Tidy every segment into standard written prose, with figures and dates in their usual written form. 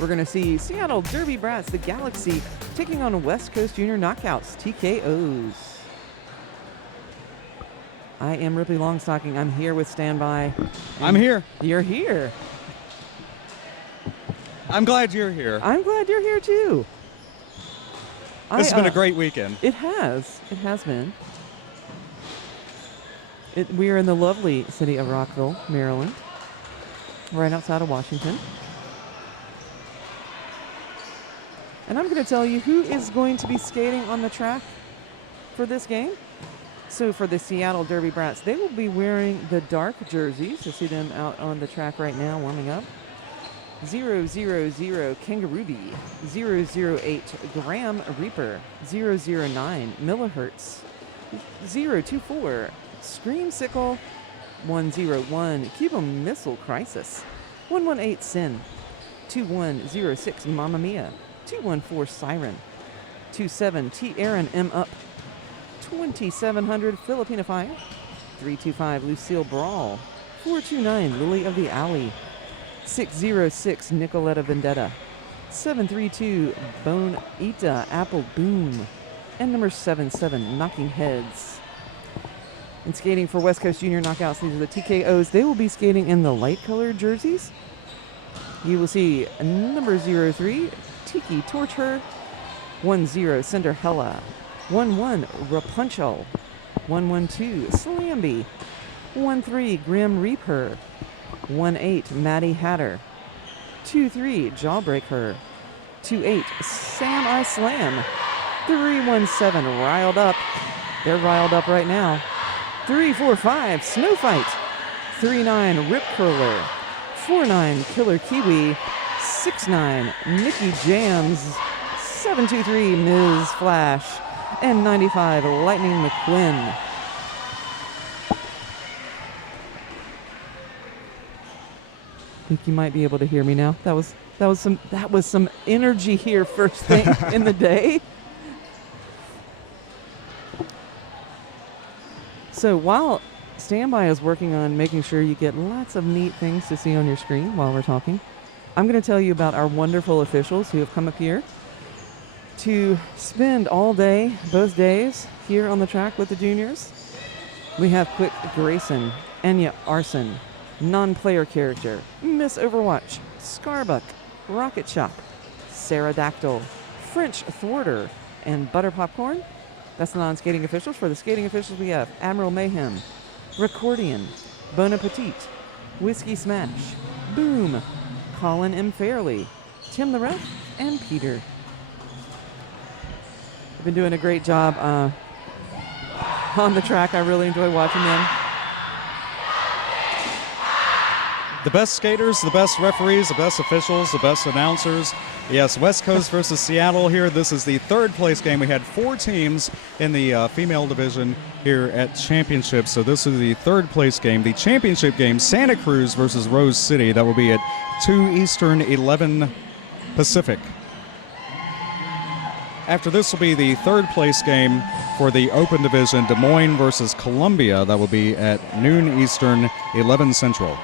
We're going to see Seattle Derby Brats, the Galaxy, taking on West Coast Junior Knockouts, TKOs. I am Ripley Longstocking. I'm here with Standby. I'm here. You're here. I'm glad you're here. I'm glad you're here, too. This has been a great weekend. It has. It has been. We are in the lovely city of Rockville, Maryland, right outside of Washington. And I'm going to tell you who is going to be skating on the track for this game. So for the Seattle Derby Brats, they will be wearing the dark jerseys. You see them out on the track right now warming up. 000 Kangaroo Bee, 008 Graham Reaper, 009 Millihertz, 024 Scream Sickle, 101 Cuba Missile Crisis, 118 Sin, 2106 Mamma Mia, 214 Siren, 27 T Aaron M Up, 2700 Filipina Fire, 325 Lucille Brawl, 429 Lily of the Alley, 606 Nicoletta Vendetta, 732 Bone Ita Apple Boom, and number 77 Knocking Heads. And skating for West Coast Junior Knockouts, these are the TKOs. They will be skating in the light colored jerseys. You will see number 03 Tiki Torture, 10 Cinderella, 11 Rapunzel, 112 Slamby, 13 Grim Reaper, 18 Maddie Hatter, 23 Jawbreaker, 28 Sam I Slam, 317 Riled Up. They're riled up right now. 345 Snow Fight, 39 Rip Curler, 49 Killer Kiwi, 69 Nikki Jams, 723 Ms. Flash, and 95 Lightning McQuinn. I think you might be able to hear me now. That was some energy here first thing in the day. So while Standby is working on making sure you get lots of neat things to see on your screen while we're talking, I'm going to tell you about our wonderful officials who have come up here to spend all day, both days, here on the track with the juniors. We have Quick Grayson, Anya Arson, non-player character, Miss Overwatch, Scarbuck, Rocket Shop, Sarah Dactyl, French Thwarter, and Butter Popcorn. That's the non-skating officials. For the skating officials, we have Admiral Mayhem, Recordian, Bon Appetit, Whiskey Smash, Boom, Colin M. Fairley, Tim the Ref, and Peter. They've been doing a great job on the track. I really enjoy watching them. The best skaters, the best referees, the best officials, the best announcers. Yes, West Coast versus Seattle here. This is the third place game. We had 4 teams in the female division here at Championship. So this is the third place game. The championship game, Santa Cruz versus Rose City. That will be at 2 Eastern, 11 Pacific. After this will be the third place game for the open division, Des Moines versus Columbia. That will be at noon Eastern, 11 Central.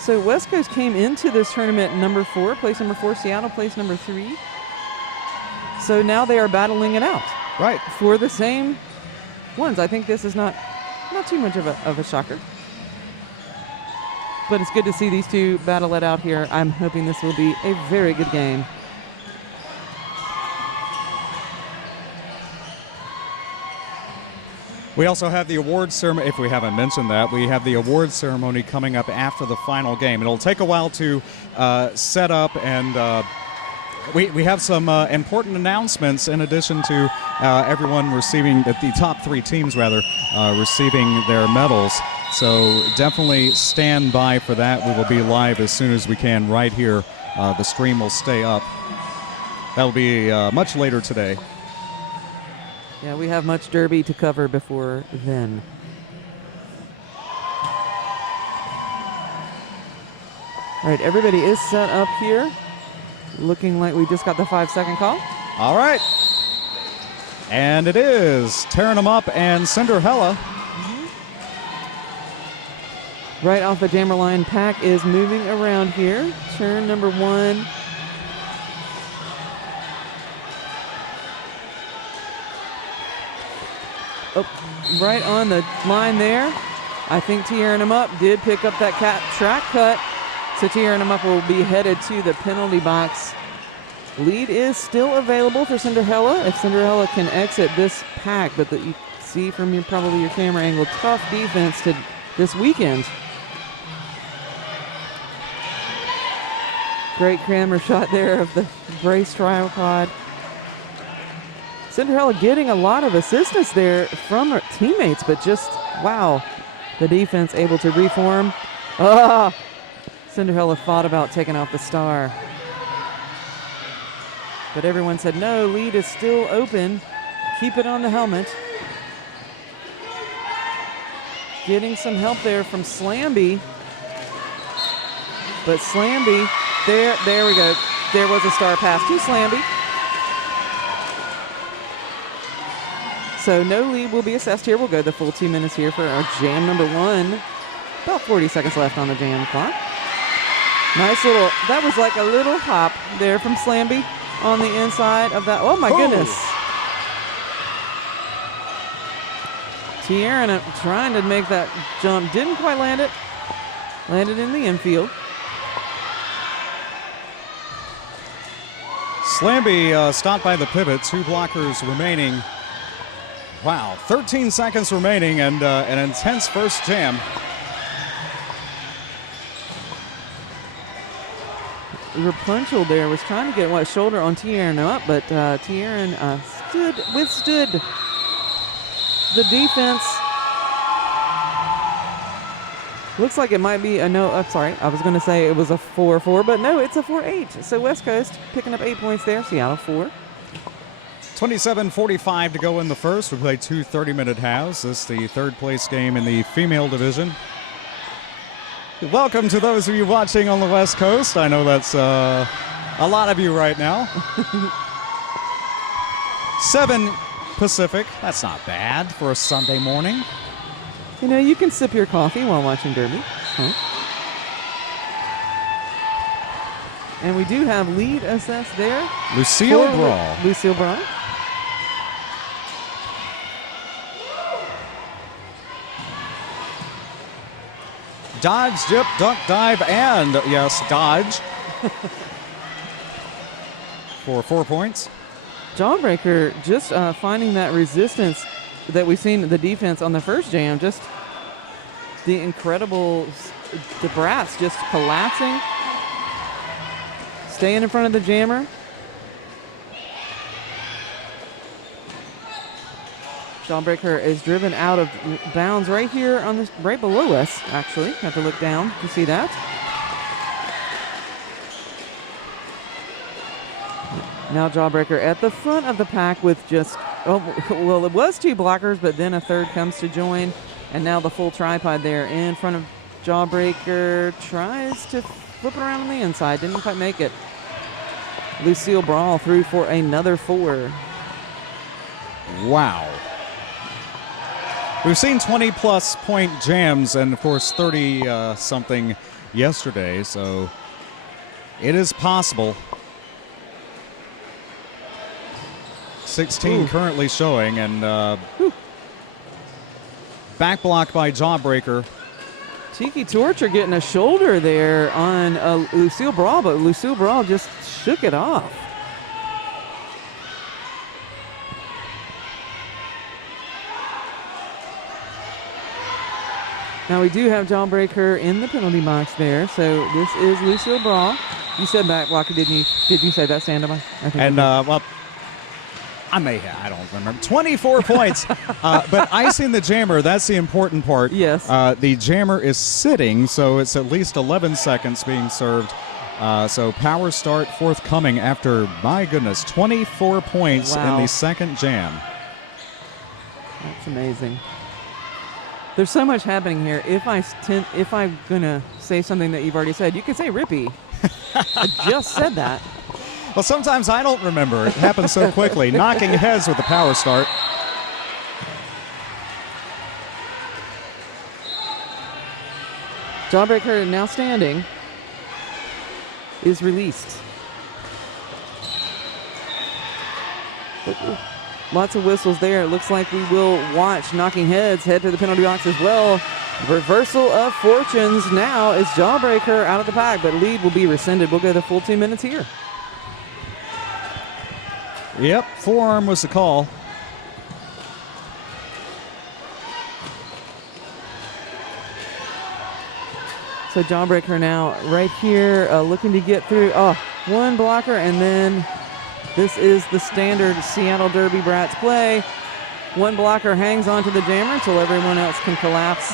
So West Coast came into this tournament number 4, place number 4, Seattle place number 3. So now they are battling it out. Right. For the same ones. I think this is not too much of a shocker. But it's good to see these two battle it out here. I'm hoping this will be a very good game. We also have the awards ceremony. If we haven't mentioned that, we have the awards ceremony coming up after the final game. It'll take a while to set up, and we have some important announcements in addition to everyone receiving, the top 3 teams rather, receiving their medals. So definitely stand by for that. We will be live as soon as we can right here. The stream will stay up. That will be much later today. Yeah, we have much derby to cover before then. All right, everybody is set up here. Looking like we just got the 5-second call. All right. And it is tearing them up and Cinderella. Right off the jammer line, pack is moving around here. Turn number 1. Oh, right on the line there. I think tearing him up did pick up that track cut. So tearing him up will be headed to the penalty box. Lead is still available for Cinderella if Cinderella can exit this pack. But you see from probably your camera angle, tough defense to this weekend. Great camera shot there of the brace tripod. Cinderella getting a lot of assistance there from her teammates, but just, wow, the defense able to reform. Cinderella thought about taking off the star. But everyone said, no, lead is still open. Keep it on the helmet. Getting some help there from Slamby. But Slamby, there we go. There was a star pass to Slamby. So no lead will be assessed here. We'll go the full 2 minutes here for our jam number 1. About 40 seconds left on the jam clock. Nice little, that was like a little hop there from Slamby on the inside of that. Oh my goodness. Tierna trying to make that jump. Didn't quite land it. Landed in the infield. Slamby stopped by the pivot. 2 blockers remaining. Wow, 13 seconds remaining and an intense first jam. Rapunzel there was trying to get what shoulder on Tieran up, but Tieran withstood the defense. Looks like it might be a no. I'm sorry, I was going to say it was a 4-4, but no, it's a 4-8. So West Coast picking up 8 points there. Seattle 4. 27:45 to go in the first. We play 2 30-minute halves. This is the 3rd place game in the female division. Welcome to those of you watching on the West Coast. I know that's a lot of you right now. 7 Pacific. That's not bad for a Sunday morning. You know, you can sip your coffee while watching Derby. Huh? And we do have lead assessed there. Lucille Brawl. Lucille Brawl. Dodge, dip, duck, dive, and, yes, dodge. For 4 points. Jawbreaker just finding that resistance that we've seen the defense on the first jam. Just the incredible, the brass just collapsing. Staying in front of the jammer. Jawbreaker is driven out of bounds right here on this, right below us, actually. Have to look down to see that. Now Jawbreaker at the front of the pack with just, well, it was 2 blockers, but then a 3rd comes to join. And now the full tripod there in front of Jawbreaker. Tries to flip it around on the inside. Didn't quite make it. Lucille Brawl through for another 4. Wow. We've seen 20-plus point jams and, of course, 30-something yesterday, so it is possible. 16 currently showing, and back block by Jawbreaker. Tiki Torture getting a shoulder there on Lucille Brawl, but Lucille Brawl just shook it off. Now we do have Jawbreaker in the penalty box there, so this is Lucille Brawl. You said back blocker, didn't you? Did you say that, Sandoval? I think. And well, I don't remember. 24 points, but icing the jammer, that's the important part. Yes. The jammer is sitting, so it's at least 11 seconds being served. So power start forthcoming after, my goodness, 24 points in the second jam. That's amazing. There's so much happening here. If I'm going to say something that you've already said, you can say Rippy. I just said that. Well, sometimes I don't remember. It happens so quickly. Knocking heads with the power start. Jawbreaker, now standing, is released. Lots of whistles there. It looks like we will watch Knocking Heads head to the penalty box as well. Reversal of fortunes now is Jawbreaker out of the pack, but lead will be rescinded. We'll go the full 2 minutes here. Yep, forearm was the call. So Jawbreaker now right here looking to get through. Oh, one blocker, and then this is the standard Seattle Derby Brats play. One blocker hangs onto the jammer until everyone else can collapse.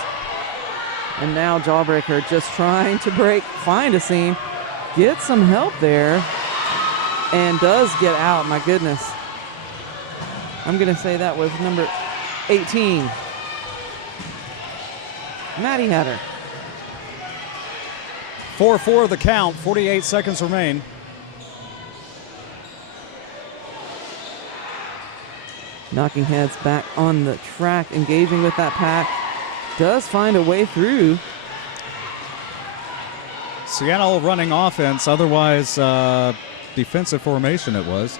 And now Jawbreaker just trying to find a seam, get some help there, and does get out. My goodness. I'm going to say that was number 18. Maddie Hatter. 4-4 the count, 48 seconds remain. Knocking Heads back on the track, engaging with that pack. Does find a way through. Seattle running offense, otherwise defensive formation it was.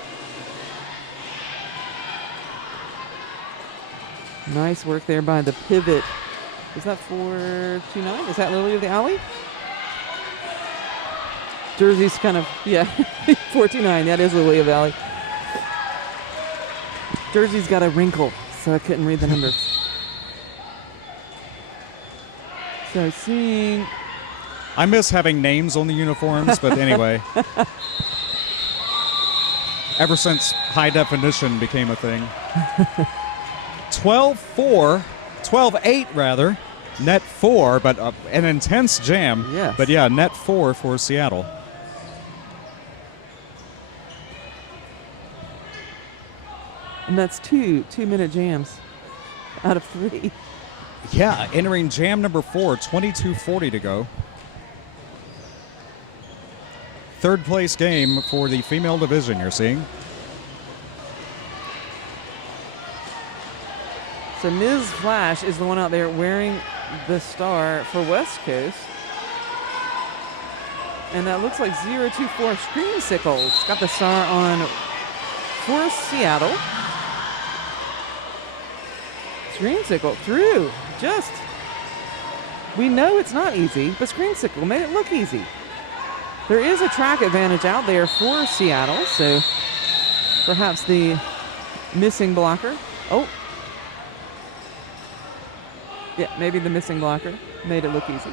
Nice work there by the pivot. Is that 429? Is that Lily of the Alley? Jersey's kind of, yeah, 429. That is Lily of the Alley. Jersey's got a wrinkle, so I couldn't read the numbers. So seeing... I miss having names on the uniforms, but anyway. Ever since high definition became a thing. 12-4, 12-8 rather, net 4, but an intense jam. Yes. But yeah, net 4 for Seattle. And that's 2-minute jams out of 3. Yeah, entering jam number 4, 22:40 to go. Third place game for the female division, you're seeing. So Ms. Flash is the one out there wearing the star for West Coast. And that looks like 024 Screamsicle's got the star on for Seattle. Screamsicle through. Just, we know it's not easy, but Screamsicle made it look easy. There is a track advantage out there for Seattle, so perhaps the missing blocker. Oh. Yeah, maybe the missing blocker made it look easy.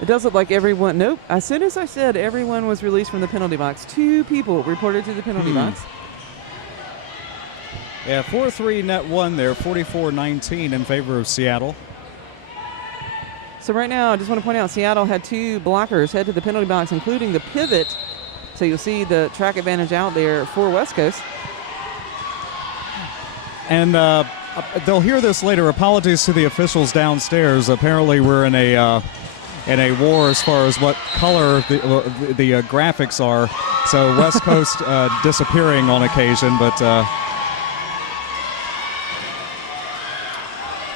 It does look like everyone, nope. As soon as I said everyone was released from the penalty box, 2 people reported to the penalty box. Yeah, 4-3 net 1 there, 44-19 in favor of Seattle. So right now, I just want to point out, Seattle had 2 blockers head to the penalty box, including the pivot. So you'll see the track advantage out there for West Coast. And they'll hear this later. Apologies to the officials downstairs. Apparently we're in a war as far as what color the graphics are. So West Coast disappearing on occasion, but...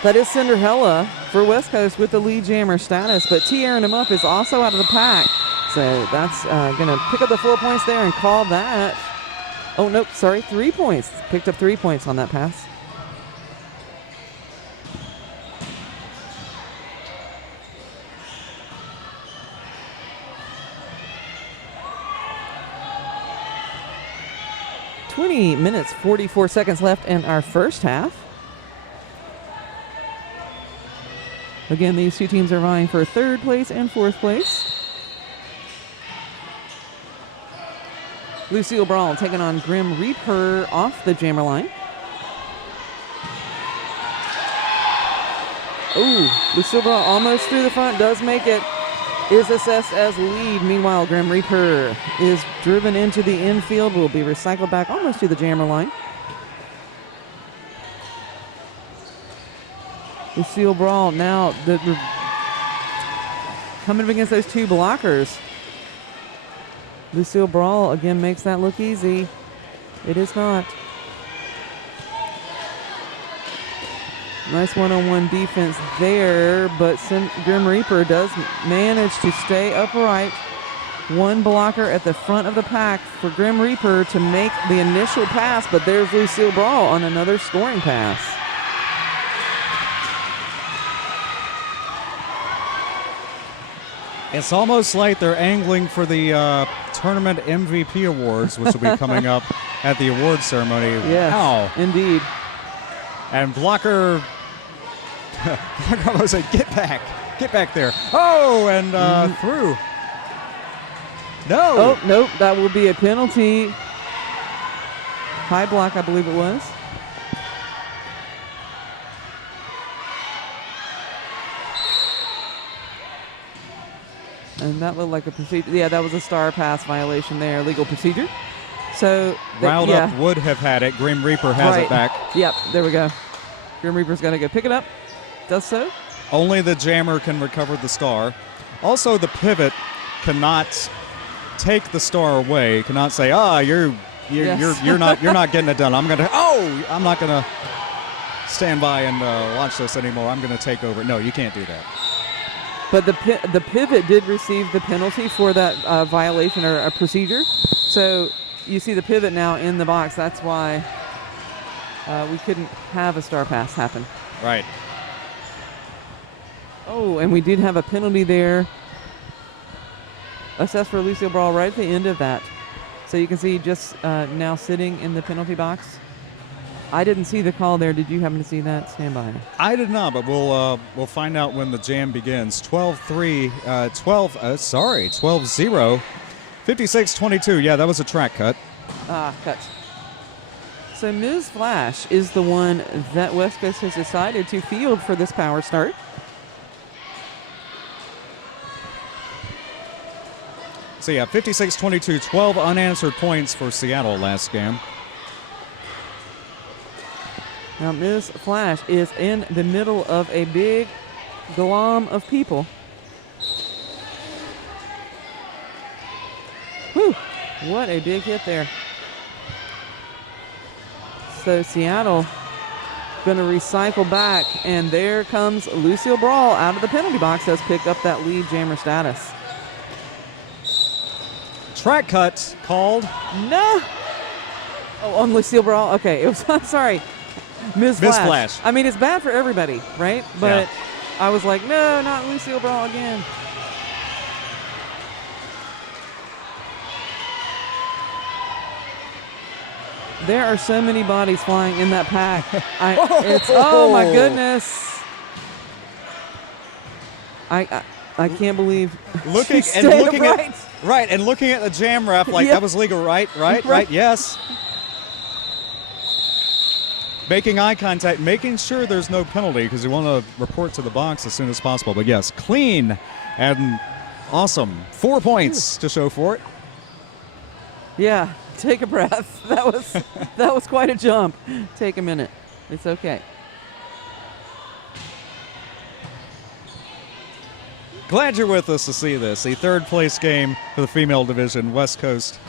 That is Cinderella for West Coast with the lead jammer status, but tearing him up is also out of the pack. So that's going to pick up the 4 points there and call that. Oh, nope, sorry, 3 points. Picked up 3 points on that pass. (20 minutes, 44 seconds left in our first half. Again, these 2 teams are vying for 3rd place and 4th place. Lucille Brawl taking on Grim Reaper off the jammer line. Oh, Lucille Brawl almost through the front, does make it. Is assessed as lead. Meanwhile, Grim Reaper is driven into the infield, will be recycled back almost to the jammer line. Lucille Brawl now coming up against those 2 blockers. Lucille Brawl again makes that look easy. It is not. Nice one-on-one defense there, but Grim Reaper does manage to stay upright. One blocker at the front of the pack for Grim Reaper to make the initial pass, but there's Lucille Brawl on another scoring pass. It's almost like they're angling for the tournament MVP awards, which will be coming up at the award ceremony. Yes, wow. indeed. And blocker almost said, get back there. Oh, and through. No. Oh, nope, that will be a penalty. High block, I believe it was. And that looked like a procedure. Yeah, that was a star pass violation there, legal procedure. So Riled Up would have had it. Grim Reaper has it back. Yep, there we go. Grim Reaper's got to go pick it up. Does so. Only the jammer can recover the star. Also, the pivot cannot take the star away. Cannot say, you're not getting it done. I'm not gonna stand by and watch this anymore. I'm gonna take over. No, you can't do that. But the pivot did receive the penalty for that violation or a procedure. So you see the pivot now in the box. That's why we couldn't have a star pass happen. Right. Oh, and we did have a penalty there. Assessed for Lucille Brawl right at the end of that. So you can see just now sitting in the penalty box. I didn't see the call there. Did you happen to see that? Stand by. I did not, but we'll find out when the jam begins. 12-0, 56-22. Yeah, that was a track cut. Cut. So Ms. Flash is the one that West Coast has decided to field for this power start. So yeah, 56-22, 12 unanswered points for Seattle last game. Now, Ms. Flash is in the middle of a big glom of people. Whew, what a big hit there. So Seattle going to recycle back, and there comes Lucille Brawl out of the penalty box, has picked up that lead jammer status. Track cut called. No. Oh, on Lucille Brawl? Okay, it was, I'm sorry. Ms. Flash. I mean, it's bad for everybody, right? But yeah. I was like, no, not Lucille Brawl again. There are so many bodies flying in that pack. Oh my goodness. I can't believe looking and looking at the jam ref like that was legal, right? Yes. Making eye contact, making sure there's no penalty because you want to report to the box as soon as possible. But yes, clean and awesome. 4 points to show for it. Yeah, take a breath. That was quite a jump. Take a minute. It's okay. Glad you're with us to see this. The third place game for the female division, West Coast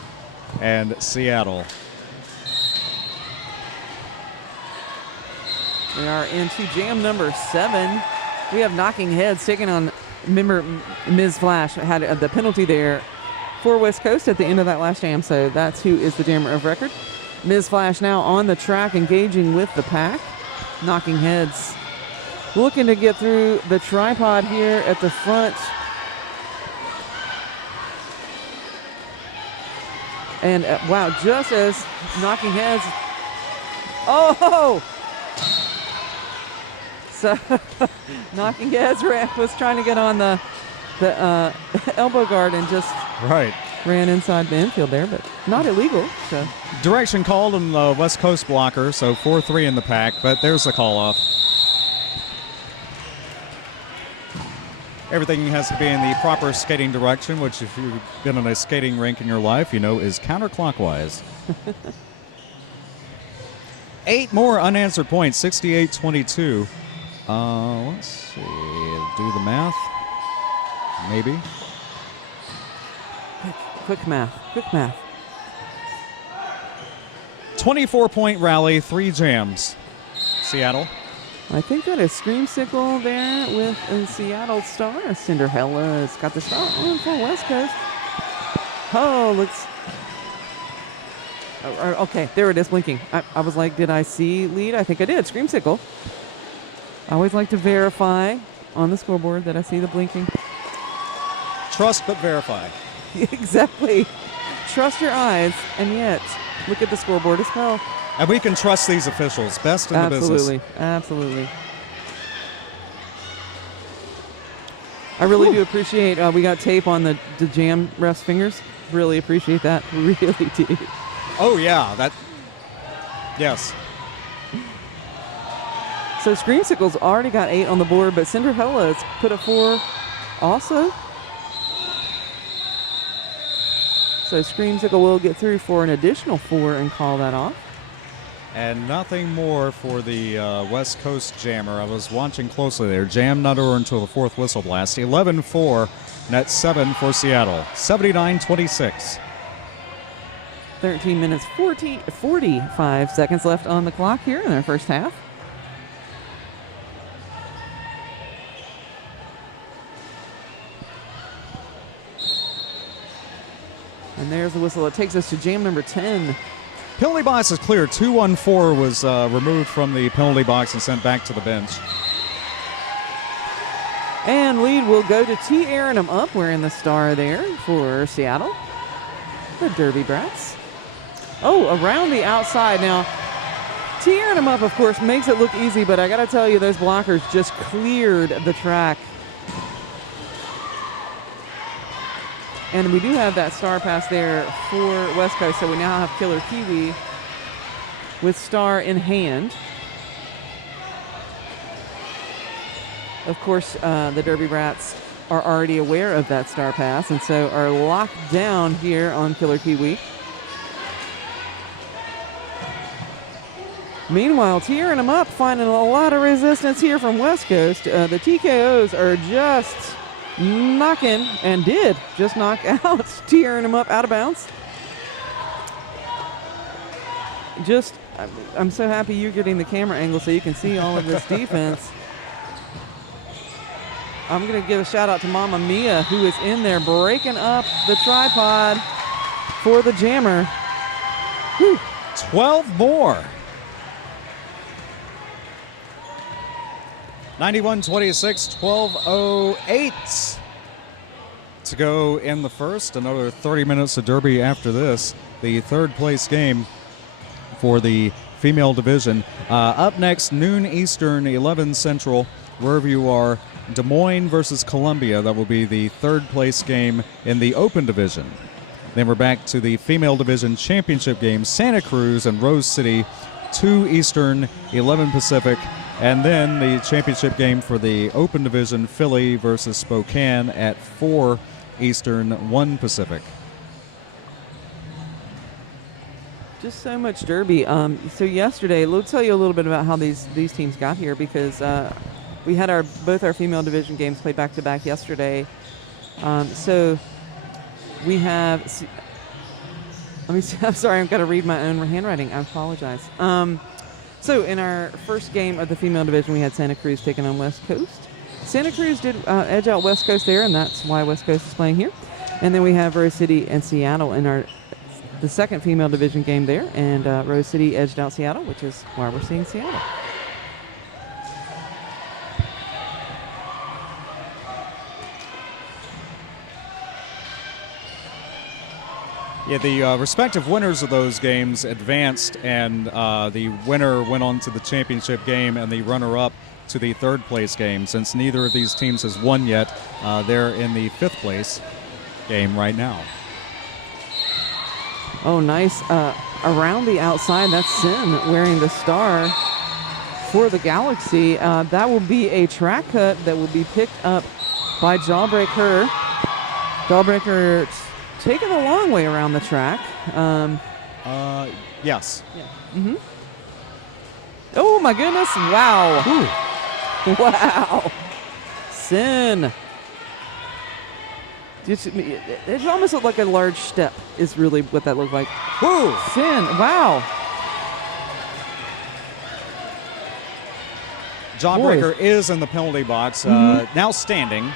and Seattle. We are into jam number 7. We have Knocking Heads taking on, remember, Ms. Flash had the penalty there for West Coast at the end of that last jam, so that's who is the jammer of record. Ms. Flash now on the track engaging with the pack. Knocking Heads looking to get through the tripod here at the front. And wow, just as Knocking Heads, so Knocking Heads was trying to get on the elbow guard and just ran inside the infield there, but not illegal. So direction called on the West Coast blocker, so 4-3 in the pack, but there's the call off. Everything has to be in the proper skating direction, which if you've been on a skating rink in your life, you know is counterclockwise. 8 more unanswered points, 68-22. Let's see, do the math, maybe. Quick math. 24-point rally, 3 jams. Seattle. I think that is Screamsicle there with a Seattle star. Cinderella's got the star on for West Coast. Oh, let's. Okay, there it is, blinking. I was like, did I see lead? I think I did. Screamsicle. I always like to verify on the scoreboard that I see the blinking. Trust but verify. Exactly. Trust your eyes, and yet look at the scoreboard as well. And we can trust these officials. Best in the business. Absolutely. Absolutely. I really do appreciate we got tape on the jam ref's fingers. Really appreciate that. Really do. Oh, yeah. Yes. So Screamsicle's already got 8 on the board, but Cinderella's put a 4 also. So Screamsicle will get through for an additional 4 and call that off. And nothing more for the West Coast jammer. I was watching closely there. Jam not over until the 4th whistle blast. 11-4, net 7 for Seattle. 79-26. 13 minutes, 45 seconds left on the clock here in their first half. And there's the whistle. It takes us to jam number 10. Penalty box is clear. 2-1-4 was removed from the penalty box and sent back to the bench. And lead will go to T. Aaronham up, wearing the star there for Seattle. The Derby Brats. Oh, around the outside. Now, T. Aaronham up, of course, makes it look easy, but I got to tell you, those blockers just cleared the track. And we do have that star pass there for West Coast, so we now have Killer Kiwi with star in hand. Of course, the Derby Brats are already aware of that star pass, and so are locked down here on Killer Kiwi. Meanwhile, tearing them up, finding a lot of resistance here from West Coast. The TKOs are just knocking, and did just knock out, tearing him up out of bounds. I'm so happy you're getting the camera angle so you can see all of this defense. I'm going to give a shout out to Mama Mia, who is in there breaking up the tripod for the jammer. Whew. 12 more. 91-26, 12:08 to go in the first. Another 30 minutes of Derby after this. The third place game for the female division. Up next, noon Eastern, 11 Central, wherever you are, Des Moines versus Columbia. That will be the third place game in the open division. Then we're back to the female division championship game, Santa Cruz and Rose City, 2 Eastern, 11 Pacific. And then the championship game for the open division, Philly versus Spokane at 4 Eastern, 1 Pacific. Just so much Derby. So yesterday, let's tell you a little bit about how these teams got here, because we had both our female division games played back to back yesterday. So we have. Let me see. I'm sorry. I've got to read my own handwriting. I apologize. So in our first game of the female division, we had Santa Cruz taking on West Coast. Santa Cruz did edge out West Coast there, and that's why West Coast is playing here. And then we have Rose City and Seattle in the second female division game there, and Rose City edged out Seattle, which is why we're seeing Seattle. Yeah, the respective winners of those games advanced, and the winner went on to the championship game, and the runner-up to the third place game. Since neither of these teams has won yet, they're in the 5th place game right now. Oh, nice. Around the outside, that's Sin wearing the star for the Galaxy. That will be a track cut that will be picked up by Jawbreaker. Jawbreaker taking a long way around the track. Yes. Yeah. Mm-hmm. Oh, my goodness. Wow. Ooh. Wow. Sin. It almost looked like a large step is really what that looked like. Woo! Sin. Wow. Jawbreaker is in the penalty box, now standing.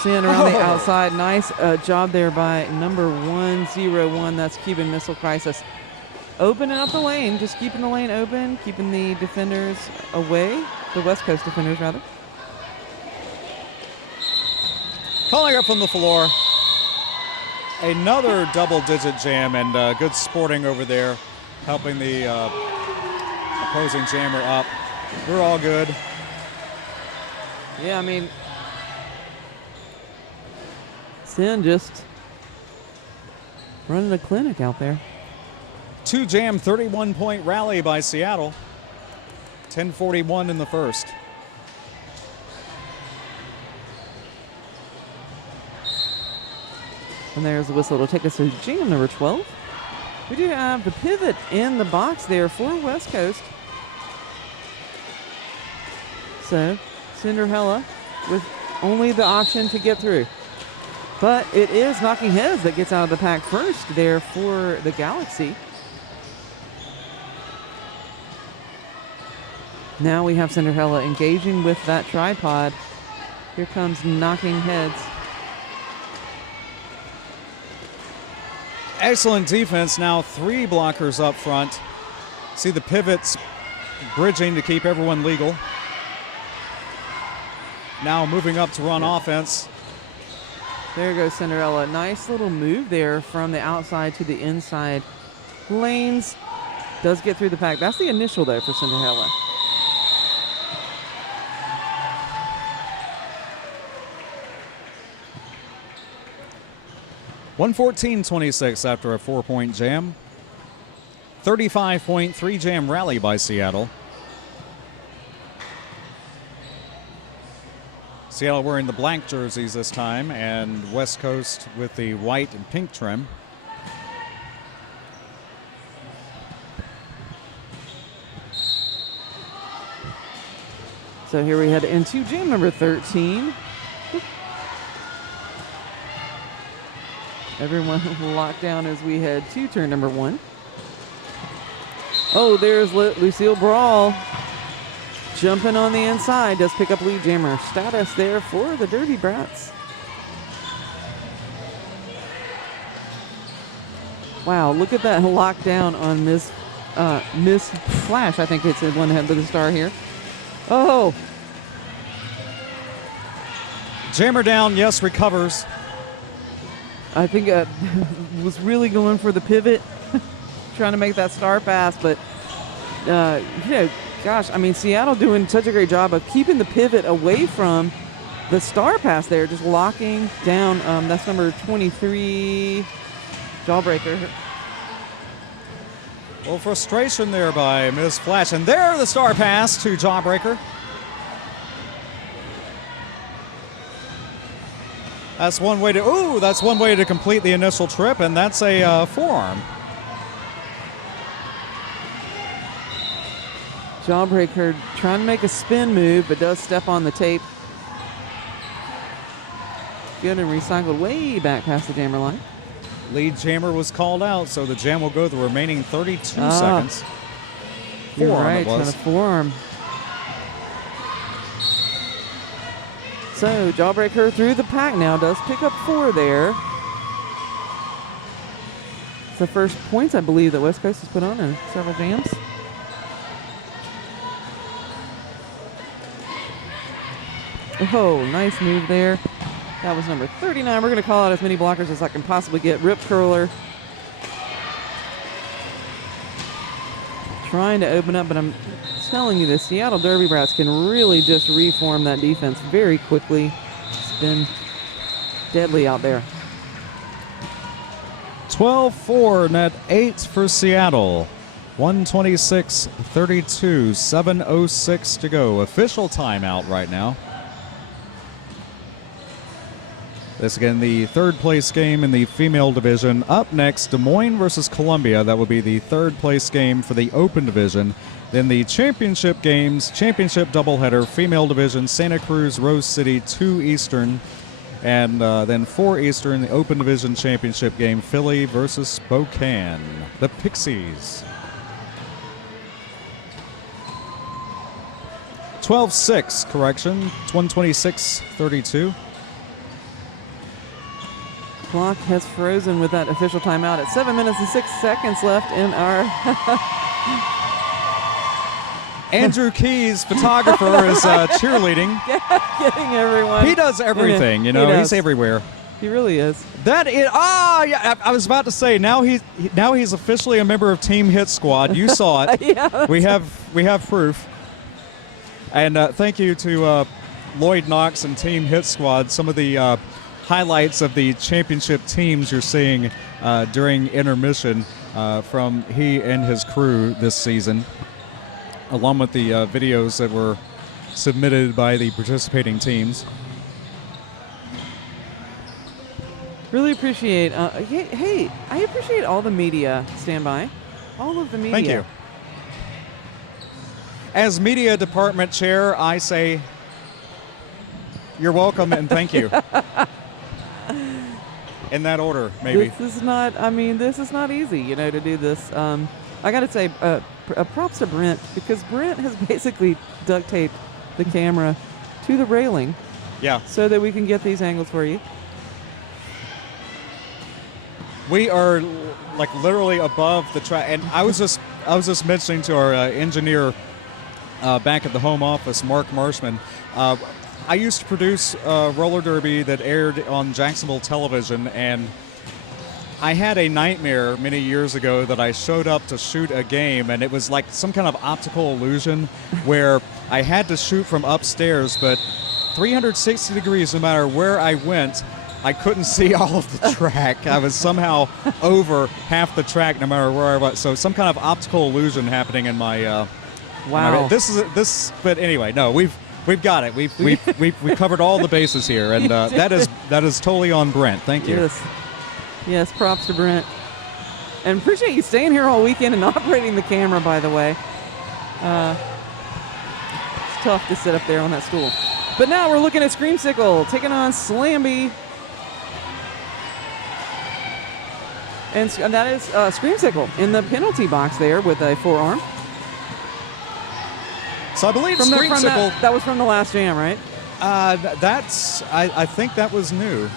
Sin around the outside. Nice job there by number 101. That's Cuban Missile Crisis. Opening up the lane, just keeping the lane open, keeping the defenders away, the West Coast defenders, rather. Calling up from the floor. Another double-digit jam, and good sporting over there, helping the opposing jammer up. We're all good. Yeah, I mean, Sin just running a clinic out there. 2-jam, 31-point rally by Seattle. 10:41 in the first. And there's the whistle. It'll take us to jam number 12. We do have the pivot in the box there for West Coast. So, Cinderella with only the option to get through. But it is Knocking Heads that gets out of the pack first there for the Galaxy. Now we have Cinderella engaging with that tripod. Here comes Knocking Heads. Excellent defense. Now 3 blockers up front. See the pivots bridging to keep everyone legal. Now moving up to run offense. There goes Cinderella. Nice little move there from the outside to the inside lanes. Does get through the pack. That's the initial, though, for Cinderella. $114.26 after a 4-point jam. 35-point 3-jam rally by Seattle. Seattle wearing the black jerseys this time, and West Coast with the white and pink trim. So here we head into jam number 13. Everyone locked down as we head to turn number 1. Oh, there's Lucille Brawl. Jumping on the inside, does pick up lead jammer status there for the Derby Brats. Wow, look at that lockdown on Miss Flash. I think it's in one head with the star here. Oh, Jammer down, yes, recovers. I think was really going for the pivot, trying to make that star pass, but gosh, I mean, Seattle doing such a great job of keeping the pivot away from the star pass there, just locking down. That's number 23, Jawbreaker. Well, frustration there by Ms. Flash. And there the star pass to Jawbreaker. That's one way to complete the initial trip, and that's a forearm. Jawbreaker trying to make a spin move, but does step on the tape. Good and recycled way back past the jammer line. Lead jammer was called out, so the jam will go the remaining 32 seconds. You're Forearm right, it was. on a forearm. So Jawbreaker through the pack now, does pick up 4 there. It's the first points, I believe, that West Coast has put on in several jams. Oh, nice move there. That was number 39. We're going to call out as many blockers as I can possibly get. Rip Curler. Trying to open up, but I'm telling you, the Seattle Derby Brats can really just reform that defense very quickly. It's been deadly out there. 12-4, net 8 for Seattle. 126-32, 7:06 to go. Official timeout right now. This again, the third place game in the female division. Up next, Des Moines versus Columbia. That will be the third place game for the open division. Then the championship games, championship doubleheader, female division, Santa Cruz, Rose City, 2 Eastern. And then 4 Eastern, the open division championship game, Philly versus Spokane. The Pixies. 12-6, correction. It's 126-32. Clock has frozen with that official timeout at 7 minutes and 6 seconds left in our. Andrew Keys, photographer, is cheerleading. Getting everyone. He does everything, you know. He's everywhere. He really is. That is. Yeah. I was about to say. Now he's officially a member of Team Hit Squad. You saw it. Yeah, we have proof. And thank you to Lloyd Knox and Team Hit Squad. Some of the highlights of the championship teams you're seeing during intermission from he and his crew this season, along with the videos that were submitted by the participating teams. Really appreciate. Hey, I appreciate all the media standby. All of the media. Thank you. As media department chair, I say you're welcome and thank you. In that order, maybe. This is not. I mean, this is not easy, you know, to do this. I got to say, props to Brent, because Brent has basically duct taped the camera to the railing. Yeah. So that we can get these angles for you. We are like literally above the track, and I was just mentioning to our engineer back at the home office, Mark Marshman. I used to produce roller derby that aired on Jacksonville television, and I had a nightmare many years ago that I showed up to shoot a game, and it was like some kind of optical illusion where I had to shoot from upstairs, but 360 degrees, no matter where I went, I couldn't see all of the track. I was somehow over half the track no matter where I was. So some kind of optical illusion happening in my wow. But anyway, no, we've got it. We've covered all the bases here, and that is totally on Brent. Thank you. Yes, props to Brent. And appreciate you staying here all weekend and operating the camera, by the way. It's tough to sit up there on that stool. But now we're looking at Screamsicle taking on Slamby. And that is Screamsicle in the penalty box there with a forearm. So I believe Screamsicle. That was from the last jam, right? I think that was new.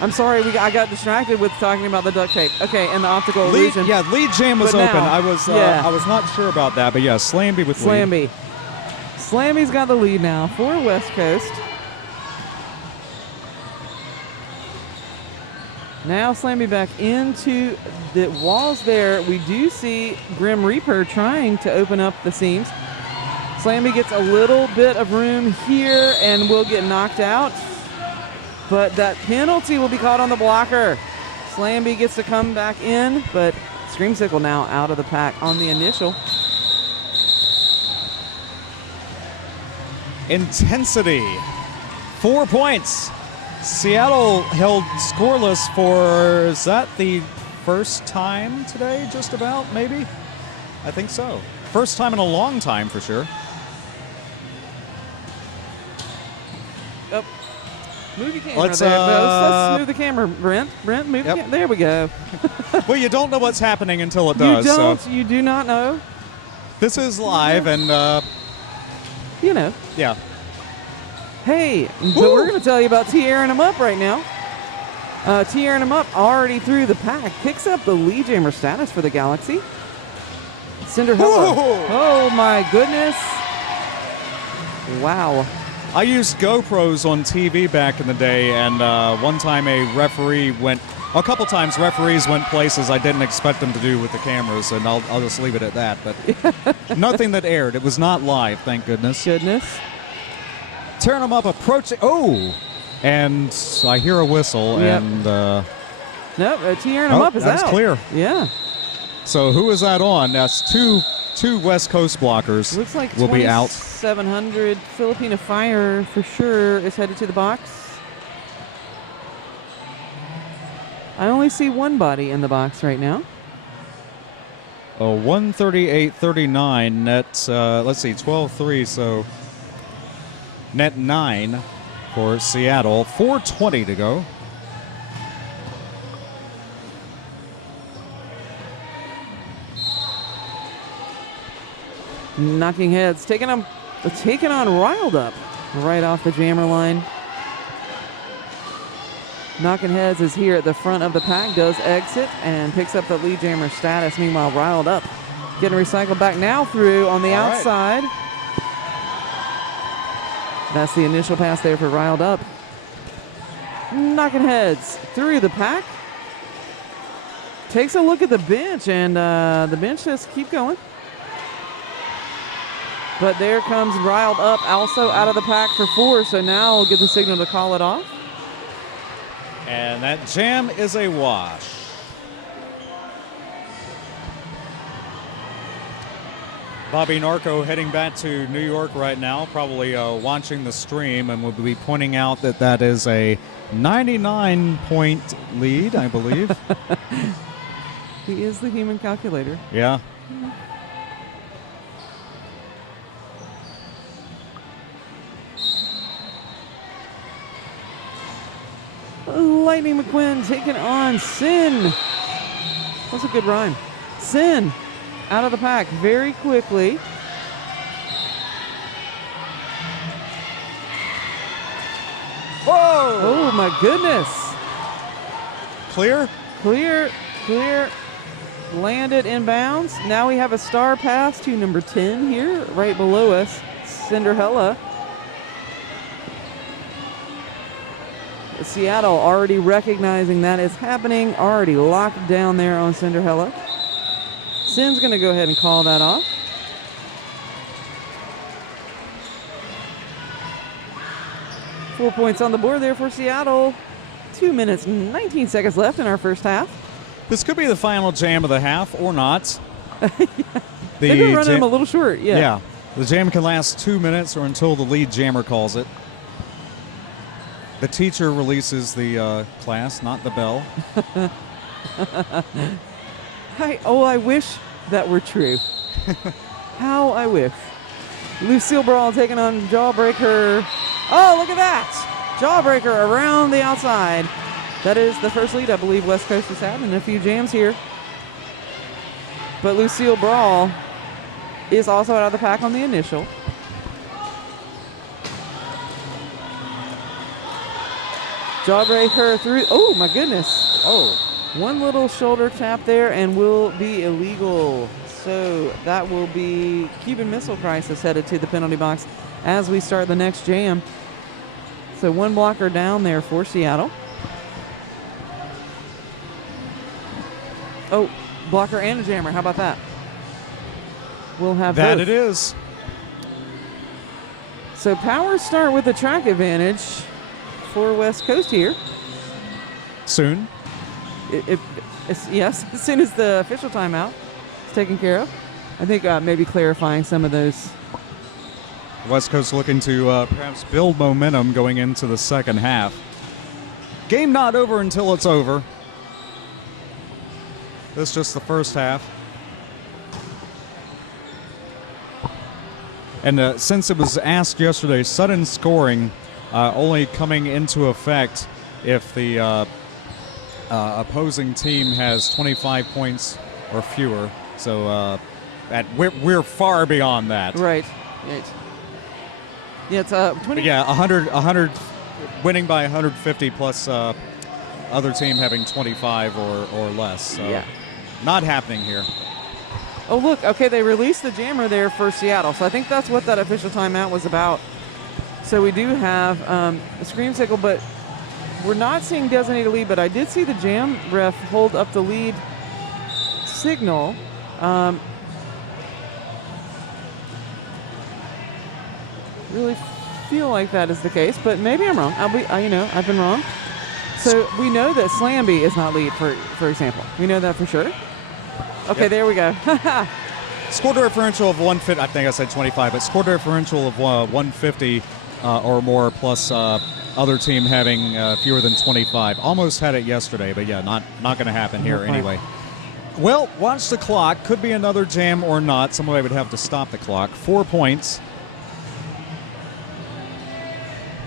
I'm sorry, I got distracted with talking about the duct tape. Okay, and the optical illusion. Lead jam was But open. now- I was not sure about that, but yeah, Slamby with lead. Slamby. Slamby's got the lead now for West Coast. Now Slamby back into the walls there. We do see Grim Reaper trying to open up the seams. Slamby gets a little bit of room here and will get knocked out. But that penalty will be caught on the blocker. Slamby gets to come back in, but Screamsicle now out of the pack on the initial. Intensity. 4 points. Seattle held scoreless for, is that the first time today, just about, maybe? I think so. First time in a long time, for sure. Oh, move your camera Let's, there. Let's move the camera, Brent. Brent, move the camera. There we go. Well, you don't know what's happening until it does. You do not know. This is live, and, you know. Yeah. Hey, but we're going to tell you about tearing them up right now. Tearing them up already through the pack. Picks up the lead jammer status for the Galaxy. Cinderella. Oh, my goodness. Wow. I used GoPros on TV back in the day, and one time a couple times referees went places I didn't expect them to do with the cameras, and I'll just leave it at that. But nothing that aired. It was not live, thank goodness. Tearing them up, approaching. Oh! And I hear a whistle, and... Nope, tearing them up is that's out. Clear. Yeah. So who is that on? That's two West Coast blockers. Looks like will be out. 700 Filipina Fire for sure is headed to the box. I only see one body in the box right now. Oh, 138.39 net, let's see, 12-3, so net 9 for Seattle. 4:20 to go. Knocking heads, taking them taking on Riled Up right off the jammer line. Knocking Heads is here at the front of the pack, does exit and picks up the lead jammer status. Meanwhile, Riled Up getting recycled back now through on the outside. That's the initial pass there for Riled Up. Knocking Heads through the pack. Takes a look at the bench, and the bench says keep going. But there comes Riled Up also out of the pack for 4, so now we'll get the signal to call it off. And that jam is a wash. Bobby Narco heading back to New York right now, probably watching the stream, and will be pointing out that that is a 99-point lead, I believe. He is the human calculator. Yeah. Lightning McQuinn taking on Sin. That's a good rhyme. Sin out of the pack very quickly. Whoa! Oh my goodness. Clear? Clear. Landed in bounds. Now we have a star pass to number 10 here, right below us, Cinderella. Seattle already recognizing that is happening, already locked down there on Cinderella. Sin's going to go ahead and call that off. Four points on the board there for Seattle. 2 minutes, 19 seconds left in our first half. This could be the final jam of the half, or not. They've been running them a little short, yeah. Yeah. The jam can last 2 minutes or until the lead jammer calls it. The teacher releases the class, not the bell. I wish that were true. How I wish. Lucille Brawl taking on Jawbreaker. Oh, look at that! Jawbreaker around the outside. That is the first lead I believe West Coast has had in a few jams here. But Lucille Brawl is also out of the pack on the initial. Jawbreaker through. Oh, my goodness. Oh. One little shoulder tap there and will be illegal. So that will be Cuban Missile Crisis headed to the penalty box as we start the next jam. So one blocker down there for Seattle. Oh, blocker and a jammer. How about that? We'll have that both. It is. So Powers start with the track advantage for West Coast here. Soon. Yes, as soon as the official timeout is taken care of. I think maybe clarifying some of those. West Coast looking to perhaps build momentum going into the second half. Game not over until it's over. This is just the first half. And since it was asked yesterday, sudden scoring only coming into effect if the opposing team has 25 points or fewer. So we're far beyond that. Right. Yeah, it's 20. Yeah, 100 winning by 150 plus other team having 25 or less. So yeah. Not happening here. Oh, look. Okay, they released the jammer there for Seattle. So I think that's what that official timeout was about. So we do have a scream signal, but we're not seeing designated lead. But I did see the jam ref hold up the lead signal. Really feel like that is the case, but maybe I'm wrong. I've been wrong. So we know that Slamby is not lead, for example. We know that for sure. Okay, yep. There we go. Score differential of 150. I think I said 25, but score differential of 150 or more, plus other team having fewer than 25. Almost had it yesterday, but yeah, not going to happen here anyway. Well, watch the clock. Could be another jam or not. Somebody would have to stop the clock. 4 points.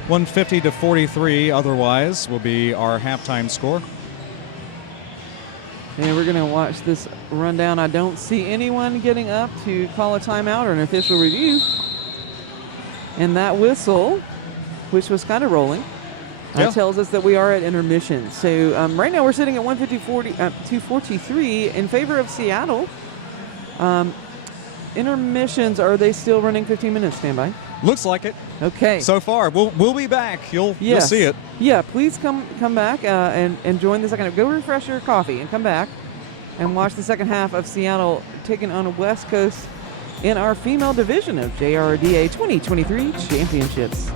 150 to 43 otherwise will be our halftime score. And we're going to watch this rundown. I don't see anyone getting up to call a timeout or an official review. And that whistle, which was kind of rolling, tells us that we are at intermission. So right now we're sitting at 243 in favor of Seattle. Intermissions, are they still running 15 minutes? Stand by. Looks like it. Okay. So far, we'll be back. You'll see it. Yeah, please come back and join the second half. Go refresh your coffee and come back and watch the second half of Seattle taking on West Coast in our female division of JRDA 2023 championships.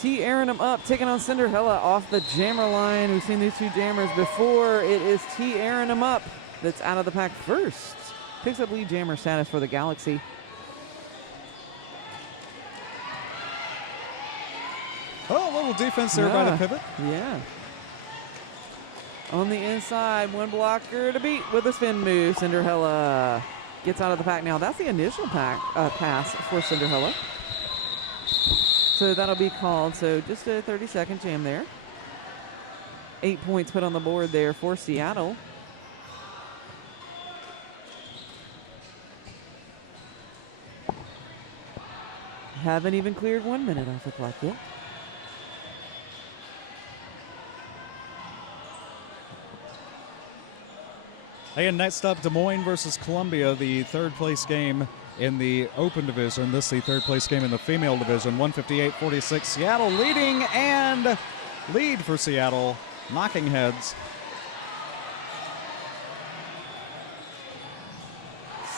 T. Aaron up, taking on Cinderella off the jammer line. We've seen these two jammers before. It is T. Aaron up that's out of the pack first. Picks up lead jammer status for the Galaxy. Oh, a little defense there by the pivot. Yeah. On the inside, one blocker to beat with a spin move. Cinderella gets out of the pack now. That's the initial pass for Cinderella. So that'll be called. So just a 30-second jam there. 8 points put on the board there for Seattle. Haven't even cleared 1 minute off the clock yet. And next up, Des Moines versus Columbia, the third place game in the open division. This is the third place game in the female division. 158-46. Seattle leading, and lead for Seattle, knocking heads.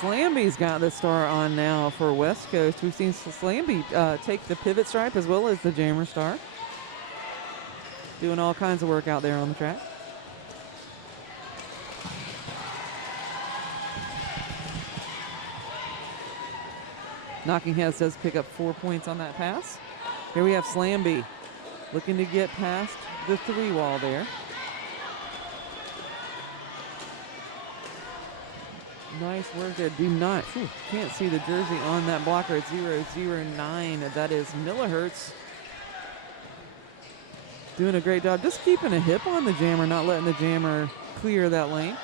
Slamby's got the star on now for West Coast. We've seen Slamby take the pivot stripe as well as the jammer star. Doing all kinds of work out there on the track. Knocking Heads does pick up 4 points on that pass. Here we have Slamby looking to get past the 3 wall there. Nice work there. Can't see the jersey on that blocker at 009. That is Millihertz. Doing a great job. Just keeping a hip on the jammer, not letting the jammer clear that lane.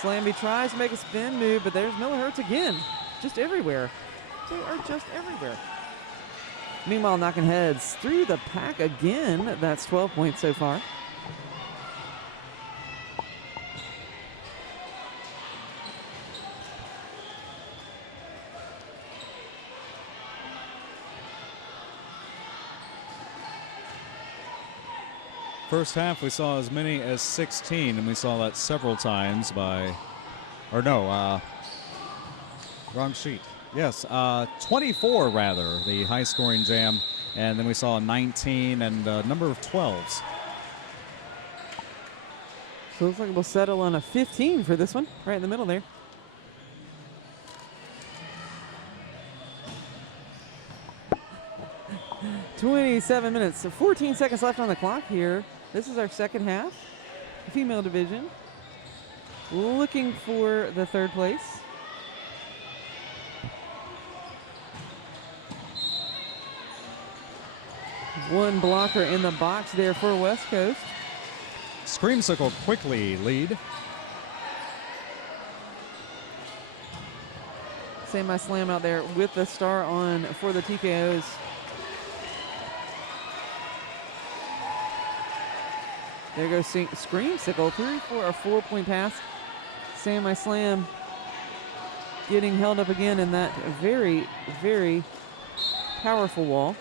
Slamby tries to make a spin move, but there's Millihertz again. Just everywhere. They are just everywhere. Meanwhile, Knocking Heads through the pack again. That's 12 points so far. First half, we saw as many as 16, and we saw that several times by, or no, wrong sheet. Yes, 24 rather, the high-scoring jam, and then we saw 19 and a number of 12s. So it looks like we'll settle on a 15 for this one, right in the middle there. $27 minutes, so 14 seconds left on the clock here. This is our second half, the female division. Looking for the third place. One blocker in the box there for West Coast. Screamsicle quickly lead. Semi Slam out there with the star on for the TKOs. There goes Screamsicle through for a 4-point pass. Semi Slam getting held up again in that very, very powerful wall.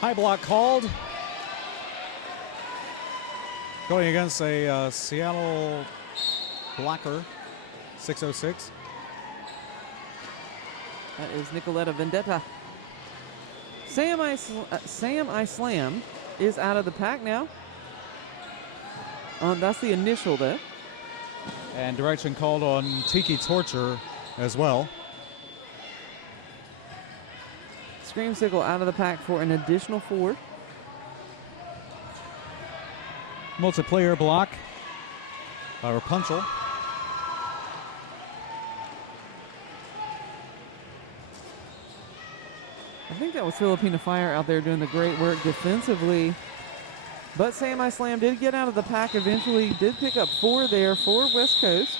High block called. Going against a Seattle blocker, 606. That is Nicoletta Vendetta. Sam I Slam is out of the pack now. That's the initial though. And direction called on Tiki Torture as well. Screamsicle out of the pack for an additional 4. Multiplayer block by Rapunzel. I think that was Filipina Fire out there doing the great work defensively. But Sam I Slam did get out of the pack eventually, did pick up 4 there for West Coast.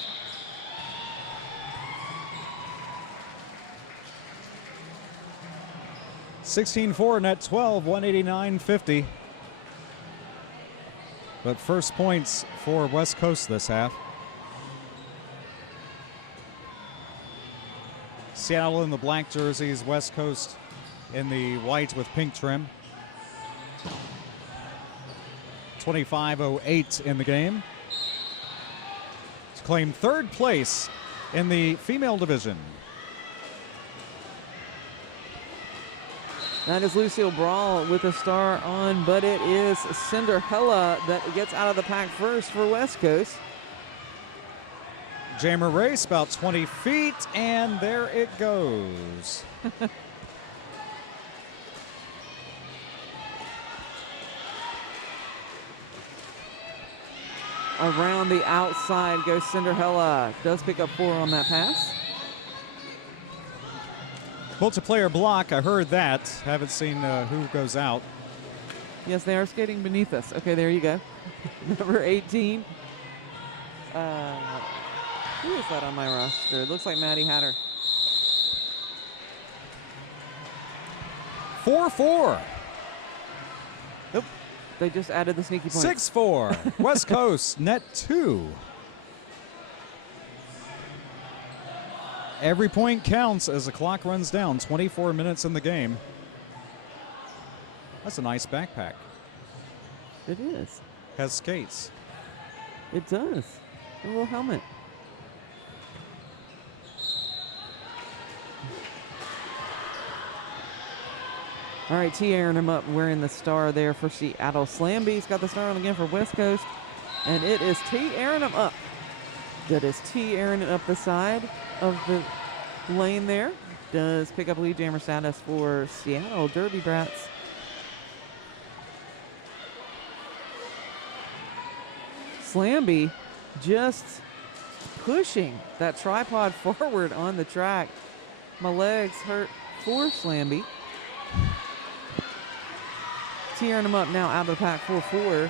$16-4 net 12, 189.50. But first points for West Coast this half. Seattle in the black jerseys, West Coast in the white with pink trim. 25:08 in the game. To claim third place in the female division. That is Lucille Brawl with a star on, but it is Cinderella that gets out of the pack first for West Coast. Jammer race about 20 feet, and there it goes. Around the outside goes Cinderella. Does pick up 4 on that pass. Multiplayer block, I heard that. Haven't seen who goes out. Yes, they are skating beneath us. Okay, there you go. Number 18. Who is that on my roster? It looks like Maddie Hatter. 4-4. Nope. They just added the sneaky point. 6-4. West Coast, net 2. Every point counts as the clock runs down. 24 minutes in the game. That's a nice backpack. It is. Has skates. It does. A little helmet. All right, T airing him up, wearing the star there for Seattle. Slamby's got the star on again for West Coast. And it is T airing him up. That is T airing it up the side of the lane there. Does pick up lead jammer status for Seattle Derby Brats. Slamby just pushing that tripod forward on the track. My legs hurt for Slamby. Tearing him up now out of the pack 4-4.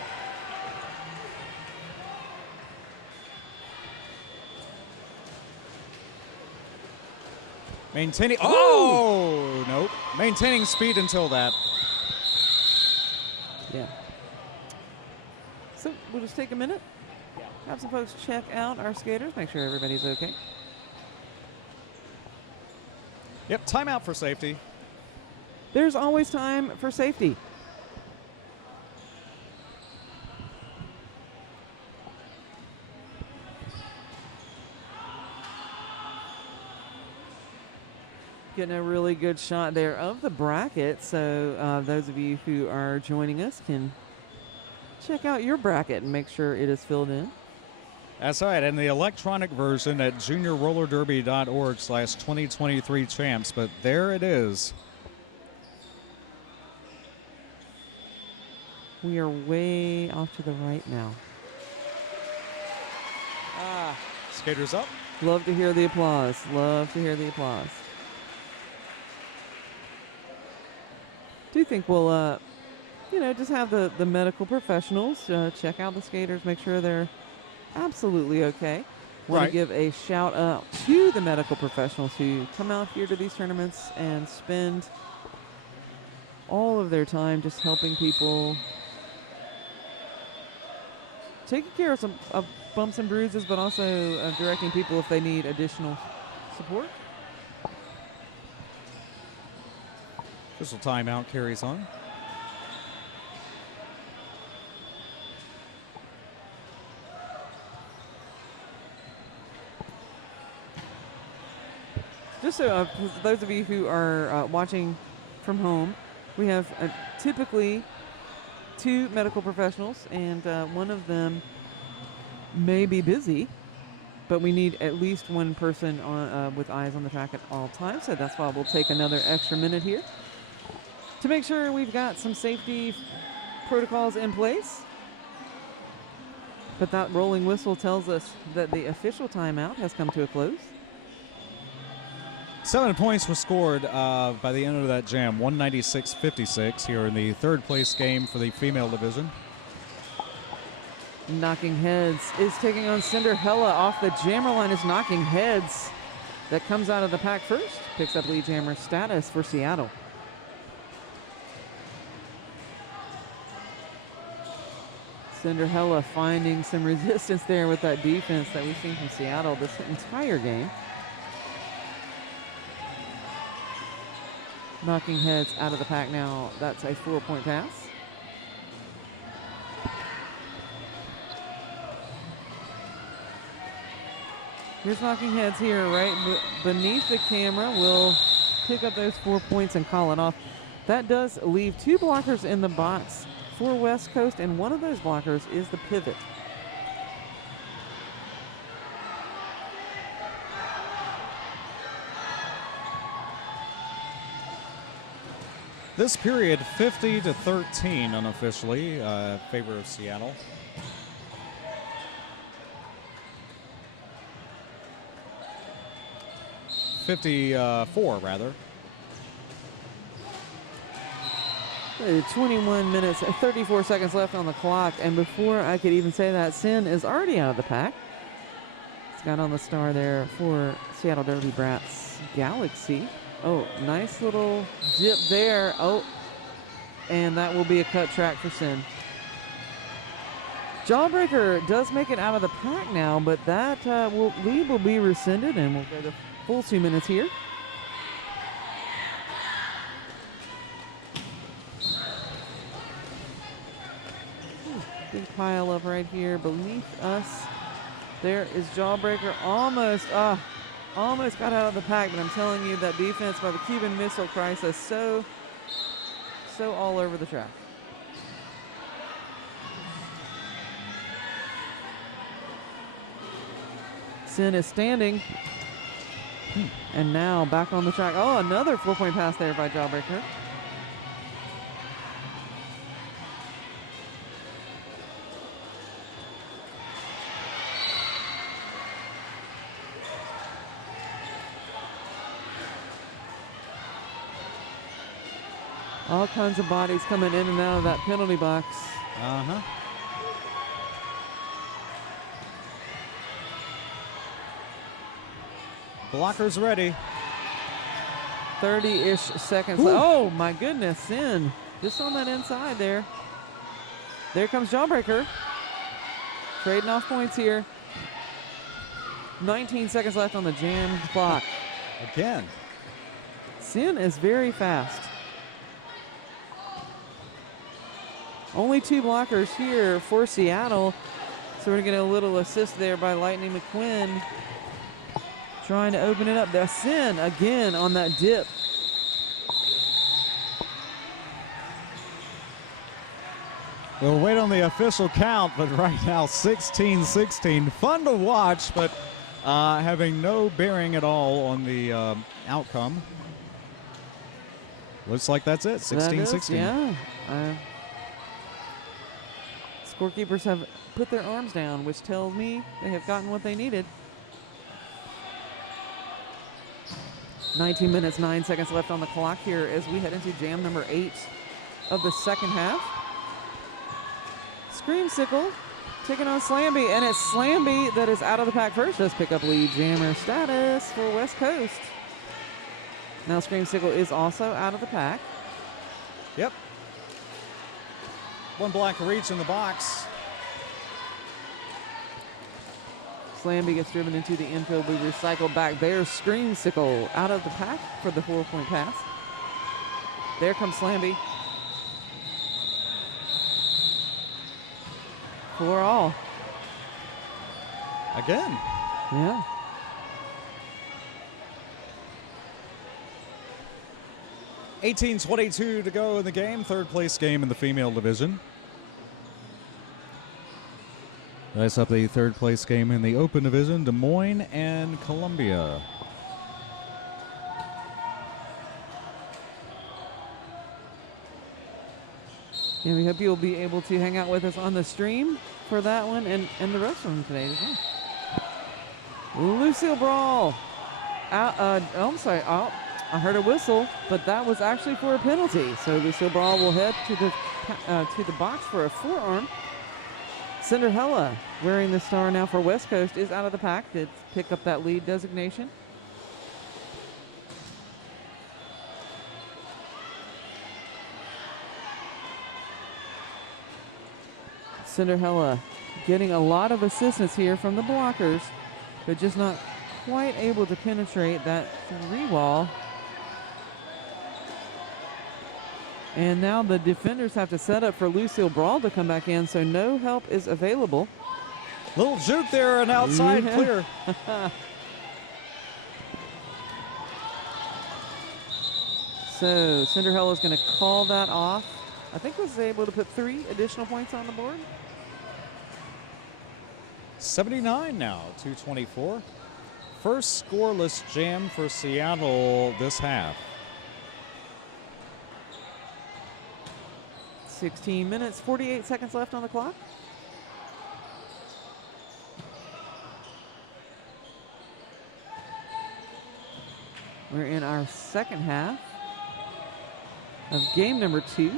Maintaining. Oh, nope. Maintaining speed until that. Yeah. So we'll just take a minute. Have some folks check out our skaters, make sure everybody's okay. Yep, timeout for safety. There's always time for safety. Getting a really good shot there of the bracket, so those of you who are joining us can check out your bracket and make sure it is filled in. That's right, and the electronic version at juniorrollerderby.org/2023 champs, but there it is. We are way off to the right now. Skaters up. Love to hear the applause. Love to hear the applause. Do think we'll, just have the medical professionals check out the skaters, make sure they're absolutely okay. Want to give a shout out to the medical professionals who come out here to these tournaments and spend all of their time just helping people taking care of some bumps and bruises, but also directing people if they need additional support. Official timeout carries on. Just so for those of you who are watching from home, we have typically 2 medical professionals, and one of them may be busy, but we need at least one person on, with eyes on the track at all times. So that's why we'll take another extra minute here to make sure we've got some safety protocols in place. But that rolling whistle tells us that the official timeout has come to a close. 7 points were scored by the end of that jam, 196-56 here in the third place game for the female division. Knocking Heads is taking on Cinderella off the jammer line. Is Knocking Heads that comes out of the pack first, picks up lead jammer status for Seattle. Cinderella finding some resistance there with that defense that we've seen from Seattle this entire game. Knocking Heads out of the pack now. That's a 4-point pass. Here's Knocking Heads here, right beneath the camera. Will pick up those 4 points and call it off. That does leave 2 blockers in the box for West Coast, and one of those blockers is the pivot. This period, 50-13 unofficially, favor of Seattle. $54 rather. 21 minutes, 34 seconds left on the clock, and before I could even say that, Sin is already out of the pack. It's got on the star there for Seattle Derby Brats Galaxy. Oh, nice little dip there. Oh, and that will be a cut track for Sin. Jawbreaker does make it out of the pack now, but that lead will be rescinded, and we'll go the full 2 minutes here. Big pile up right here beneath us. There is Jawbreaker, almost got out of the pack, but I'm telling you, that defense by the Cuban Missile Crisis so all over the track. Sin is standing, and now back on the track. Oh, another 4-point pass there by Jawbreaker. All kinds of bodies coming in and out of that penalty box. Blockers ready. 30-ish seconds. Oh, my goodness, Sin. Just on that inside there. There comes Jawbreaker. Trading off points here. 19 seconds left on the jam clock. Again. Sin is very fast. Only 2 blockers here for Seattle. So we're going to get a little assist there by Lightning McQuinn. Trying to open it up. The Sin again on that dip. We'll wait on the official count, but right now 16-16. Fun to watch, but having no bearing at all on the outcome. Looks like that's it, 16-16. Yeah. Scorekeepers have put their arms down, which tells me they have gotten what they needed. 19 minutes, 9 seconds left on the clock here as we head into jam number 8 of the second half. Screamsicle taking on Slamby, and it's Slamby that is out of the pack first. Does pick up lead jammer status for West Coast. Now Screamsicle is also out of the pack. Yep. 1 block reach in the box. Slamby gets driven into the infield. We recycle back. There's Screamsicle out of the pack for the 4-point pass. There comes Slamby. 4 all. Again. Yeah. $18:22 to go in the game. Third place game in the female division. Dice up the third place game in the open division, Des Moines and Columbia. And we hope you'll be able to hang out with us on the stream for that one and the rest of them today as well. Lucille Brawl. I'm sorry. Oh, I heard a whistle, but that was actually for a penalty. So Lucille Brawl will head to the box for a forearm. Cinderella, wearing the star now for West Coast, is out of the pack to pick up that lead designation. Cinderella getting a lot of assistance here from the blockers, but just not quite able to penetrate that 3-wall. And now the defenders have to set up for Lucille Brawl to come back in, so no help is available. Little juke there and outside clear. So Cinderella's going to call that off. I think was able to put 3 additional points on the board. 79 now, 224. First scoreless jam for Seattle this half. 16 minutes, 48 seconds left on the clock. We're in our second half of game number 2.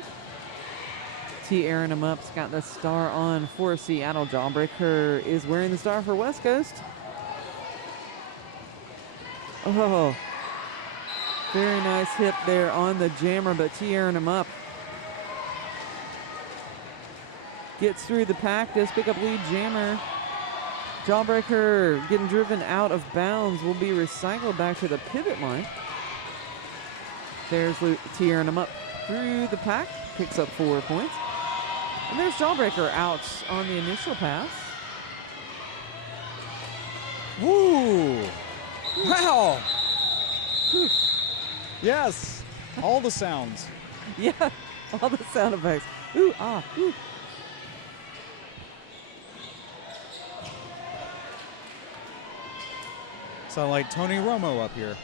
T. Aaron Up's got the star on for Seattle. Jawbreaker is wearing the star for West Coast. Oh, very nice hit there on the jammer, but T. Aaron Up gets through the pack, does pick up lead jammer. Jawbreaker getting driven out of bounds will be recycled back to the pivot line. There's T. Aaron Up through the pack, picks up 4 points. And there's Jawbreaker out on the initial pass. Woo! Wow! Whew. Yes, all the sounds. Yeah, all the sound effects. Ooh, ah, ooh. Sound like Tony Romo up here.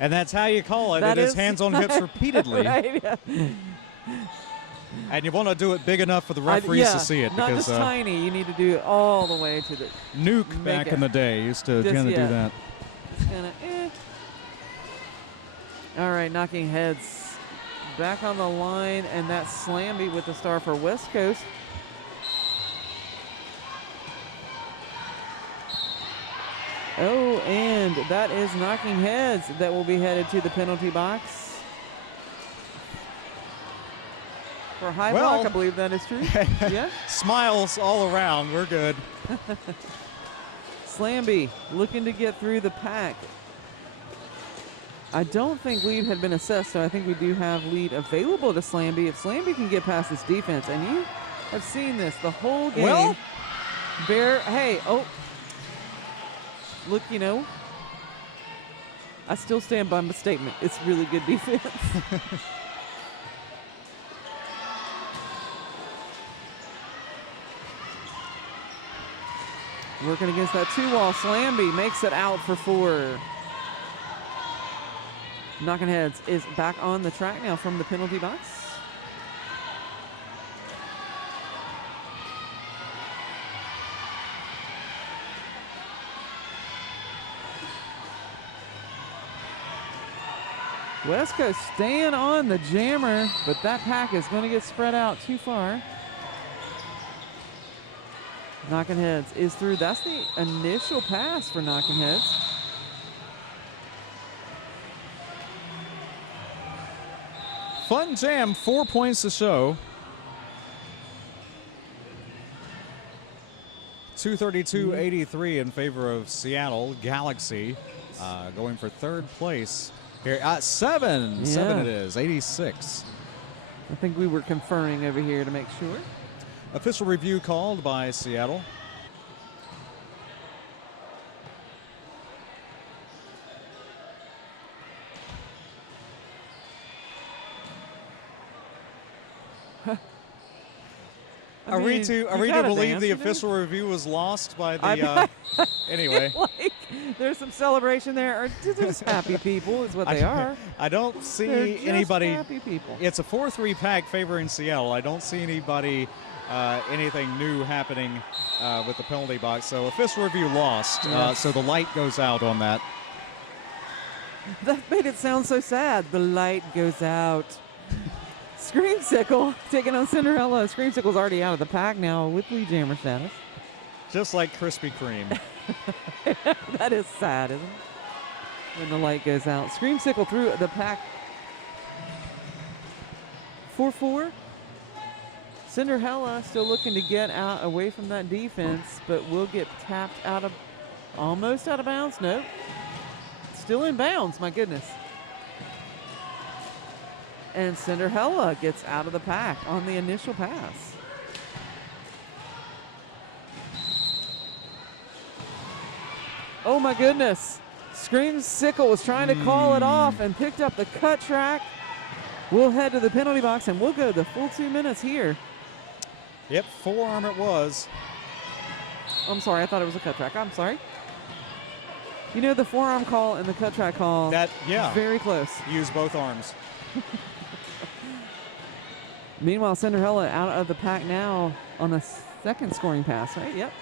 And that's how you call it. That It is is hands on hips repeatedly. Right, yeah. And you want to do it big enough for the referees to see it. Not because just tiny. You need to do it all the way to the Nuke back in the day used to Just, kind of yeah. do that. It's kinda, All right, knocking heads back on the line, and that's Slamby with the star for West Coast. Oh, and that is knocking heads that will be headed to the penalty box. For a high block, I believe that is true. Yeah. Smiles all around. We're good. Slamby looking to get through the pack. I don't think lead had been assessed, so I think we do have lead available to Slamby. If Slamby can get past this defense, and you have seen this the whole game. Well, look, I still stand by my statement. It's really good defense. Working against that 2-wall. Slamby makes it out for 4. Knocking Heads is back on the track now from the penalty box. West Coast staying on the jammer, but that pack is going to get spread out too far. Knocking Heads is through. That's the initial pass for Knocking Heads. fun jam, 4 points to show. 232.83 in favor of Seattle Galaxy, going for third place here. 7 it is, 86. I think we were conferring over here to make sure. Official review called by Seattle. Are we to believe the official review was lost by the anyway? Like there's some celebration there, or they're just happy people is what they are. I don't see They're just anybody. happy people. It's a 4-3 pack favoring Seattle. I don't see anybody anything new happening with the penalty box. So official review lost. So the light goes out on that. That made it sound so sad. The light goes out. Screamsicle taking on Cinderella. Screamsicle's already out of the pack now with Lee Jammer status. Just like Krispy Kreme. That is sad, isn't it? When the light goes out. Screamsicle through the pack. 4-4. Cinderella still looking to get out away from that defense, but will get tapped out of, almost out of bounds. Nope. Still in bounds, my goodness. And Cinderella gets out of the pack on the initial pass. Oh my goodness. Screamsicle was trying to call it off and picked up the cut track. We'll head to the penalty box and we'll go the full 2 minutes here. Yep, forearm it was. I'm sorry, I thought it was a cut track. I'm sorry. You know, the forearm call and the cut track call, very close. Use both arms. Meanwhile, Cinderella out of the pack now on a second scoring pass, right? Yep.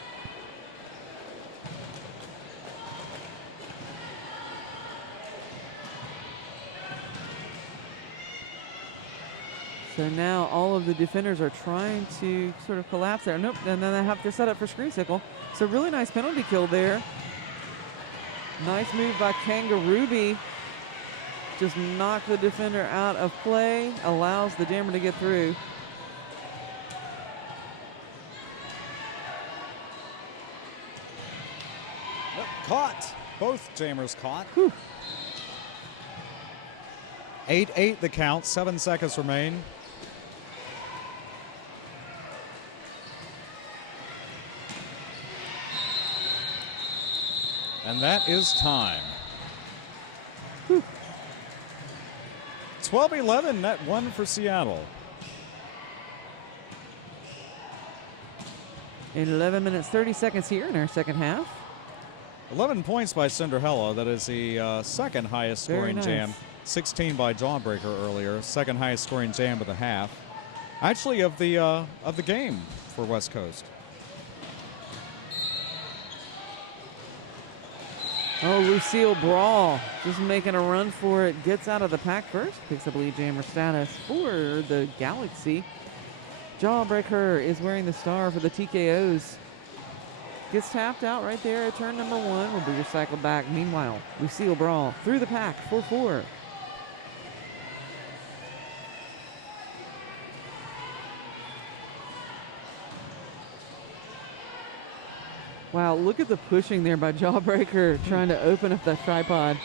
So now all of the defenders are trying to sort of collapse there. Nope, and then they have to set up for Screamsicle. So really nice penalty kill there. Nice move by Kangarooby. Just knock the defender out of play, allows the jammer to get through. Yep, caught. Both jammers caught. 8-8 the count, 7 seconds remain. And that is time. 12-11, net one for Seattle. In 11 minutes, 30 seconds here in our second half. 11 points by Cinderella. That is the second highest scoring nice. jam. 16 by Jawbreaker earlier. Second highest scoring jam with a half. Actually, of the game for West Coast. Oh, Lucille Brawl just making a run for it. Gets out of the pack first. Picks up lead jammer status for the Galaxy. Jawbreaker is wearing the star for the TKOs. Gets tapped out right there at turn number 1. Will be recycled back. Meanwhile, Lucille Brawl through the pack, 4-4. Wow, look at the pushing there by Jawbreaker trying to open up that tripod.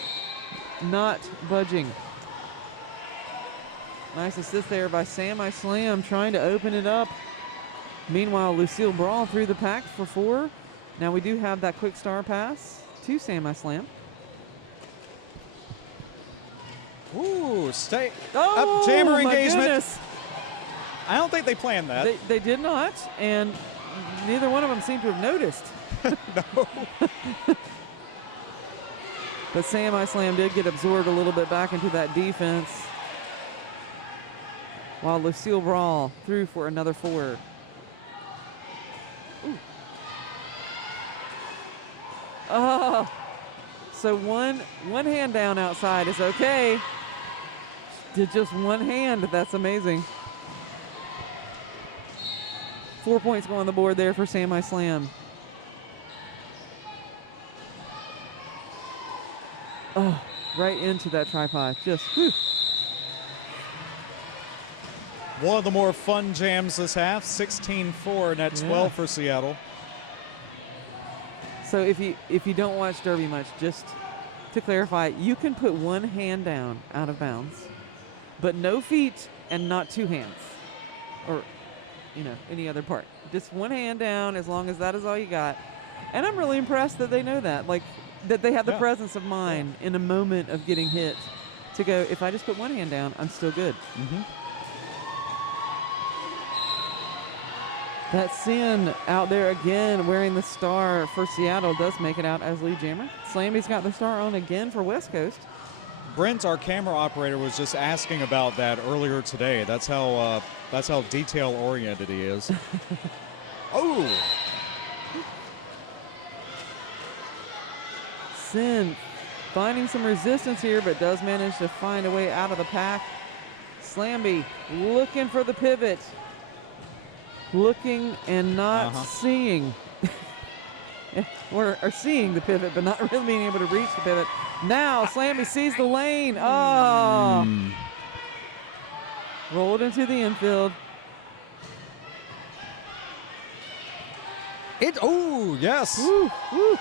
Not budging. Nice assist there by Sam I Slam trying to open it up. Meanwhile, Lucille Brawl through the pack for 4. Now we do have that quick star pass to Sam I Slam. Ooh, stay Oh, up, jammer my engagement. goodness. I don't think they planned that. They did not, and neither one of them seemed to have noticed. No. But Sam I Slam did get absorbed a little bit back into that defense. While Lucille Brawl threw for another 4. Ooh. Oh, so one hand down outside is okay. Did just one hand, that's amazing. 4 points go on the board there for Sam I Slam. Oh, right into that tripod. Just, whew. One of the more fun jams this half. 16-4, net 12 for Seattle. So if you don't watch Derby much, just to clarify, you can put one hand down out of bounds, but no feet and not two hands, or any other part. Just one hand down, as long as that is all you got. And I'm really impressed that they know that, like that they have the presence of mind in a moment of getting hit to go, if I just put one hand down, I'm still good. Mm-hmm. That Sin out there again wearing the star for Seattle does make it out as lead jammer. Slamby's got the star on again for West Coast. Brent, our camera operator, was just asking about that earlier today. That's how detail oriented he is. Oh! Sin finding some resistance here, but does manage to find a way out of the pack. Slamby looking for the pivot. Looking and not seeing. or seeing the pivot, but not really being able to reach the pivot. Now Slamby sees the lane. Oh! Rolled into the infield. Oh, yes. Woo, woo.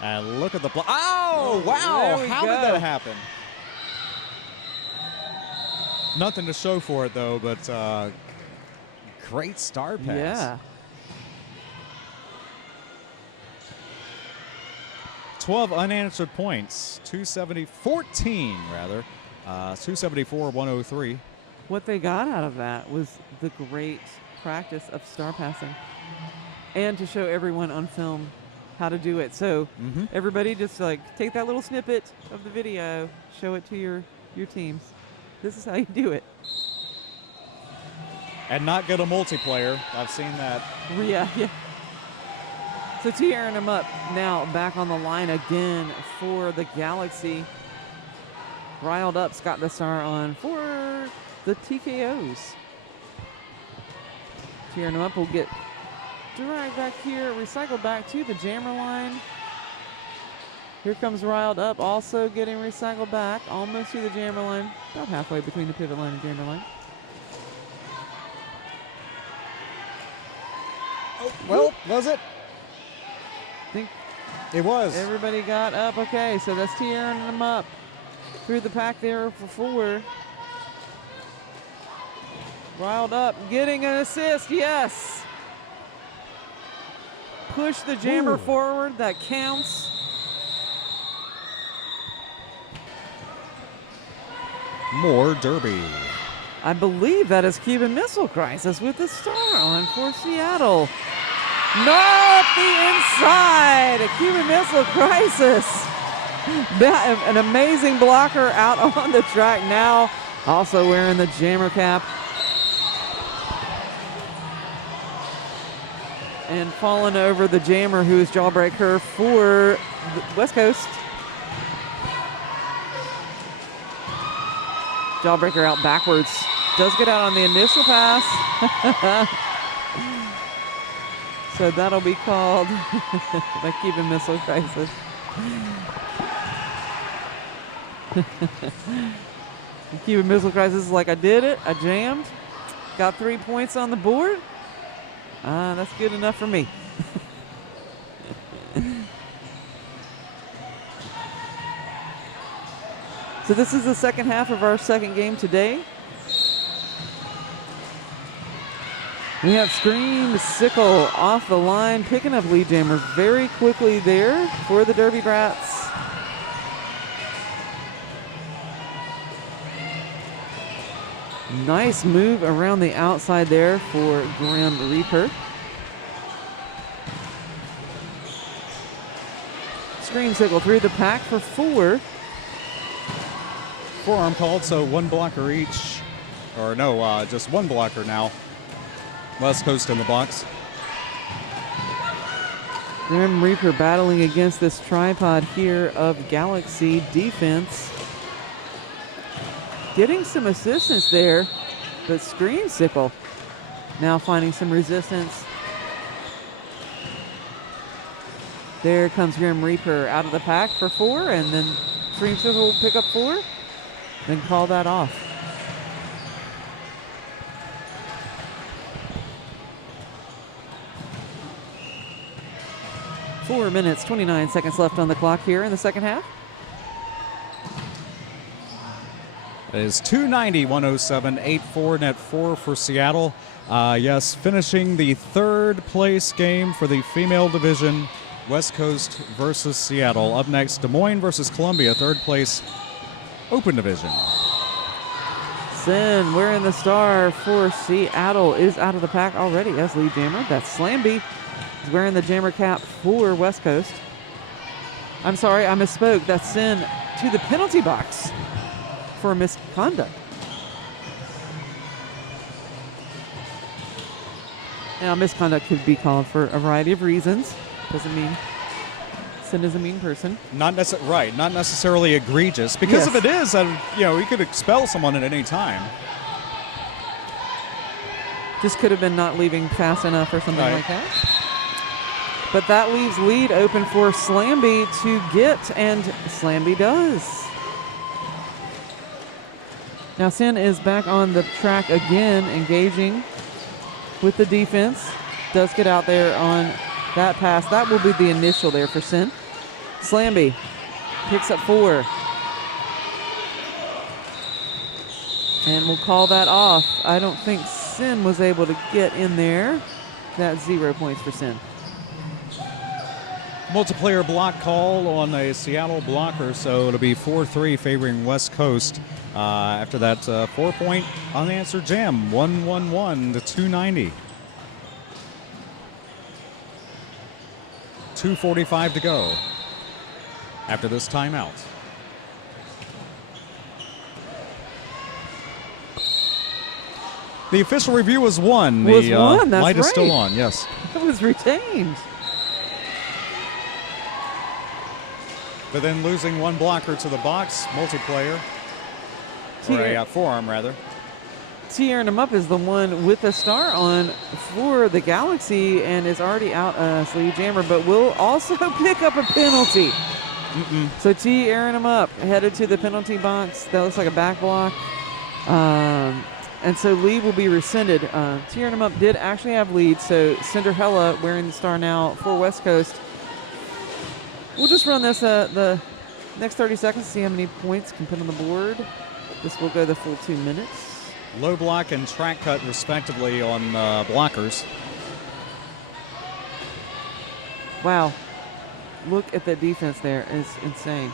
And look at the oh, wow. How did that happen? Nothing to show for it, though, but great star pass. Yeah. 12 unanswered points. 14, rather. 274, 103. What they got out of that was the great practice of star passing and to show everyone on film how to do it. So everybody just take that little snippet of the video, show it to your teams. This is how you do it. And not get a multiplayer. I've seen that. Yeah. So tearing him up now back on the line again for the Galaxy. Riled up's got the star on for the TKOs. Tearing him up will get dragged back here, recycled back to the jammer line. Here comes Riled Up, also getting recycled back, almost to the jammer line, about halfway between the pivot line and jammer line. Oh, well, was it? I think it was. Everybody got up. Okay, so that's tearing them up through the pack there for 4. Riled Up, getting an assist, yes. Push the jammer forward, that counts. More Derby. I believe that is Cuban Missile Crisis with the star on for Seattle. Not the inside. A Cuban Missile Crisis. An amazing blocker out on the track now. Also wearing the jammer cap. And falling over the jammer, who is Jawbreaker for the West Coast. Jawbreaker out backwards. Does get out on the initial pass. So that'll be called the Cuban Missile Crisis. The Cuban Missile Crisis is like, I did it, I jammed, got 3 points on the board. That's good enough for me. So this is the second half of our second game today. We have Scream Sickle off the line, picking up lead jammer very quickly there for the Derby Brats. Nice move around the outside there for Grim Reaper. Scream Sickle through the pack for 4. Forearm called, so one blocker each. Or no, just one blocker now. West Coast in the box. Grim Reaper battling against this tripod here of Galaxy defense. Getting some assistance there, but Scream Sickle now finding some resistance. There comes Grim Reaper out of the pack for 4, and then Scream Sickle will pick up 4, then call that off. 4 minutes, 29 seconds left on the clock here in the second half. It is 290-107, 8-4, net 4 for Seattle. Yes, finishing the third place game for the female division, West Coast versus Seattle. Up next, Des Moines versus Columbia, third place, open division. Sin wearing the star for Seattle is out of the pack already as lead jammer. That's Slamby is wearing the jammer cap for West Coast. I'm sorry, I misspoke. That's Sin to the penalty box for misconduct. Now, misconduct could be called for a variety of reasons. Doesn't mean Sin is a mean person. Not necessarily egregious. Because if it is, you could expel someone at any time. Just could have been not leaving fast enough or something like that. But that leaves lead open for Slamby to get, and Slamby does. Now Sin is back on the track again, engaging with the defense. Does get out there on that pass. That will be the initial there for Sin. Slamby picks up 4. And we'll call that off. I don't think Sin was able to get in there. That's 0 points for Sin. Multiplayer block call on a Seattle blocker, so it'll be 4-3 favoring West Coast. After that 4-point unanswered jam, 111 to 290. 2:45 to go after this timeout. The official review was 1. Was 1, that's light is right. still on, yes. It was retained. But then losing one blocker to the box, multiplayer. Or a forearm, rather. Tearing him up is the one with the star on for the Galaxy and is already out sleeve jammer, but will also pick up a penalty. So tearing him up, headed to the penalty box. That looks like a back block. And so lead will be rescinded. Tearing him up did actually have lead, so Cinderella wearing the star now for West Coast. We'll just run this the next 30 seconds, see how many points can put on the board. This will go the full 2 minutes. Low block and track cut, respectively, on blockers. Wow. Look at that defense there. It's insane.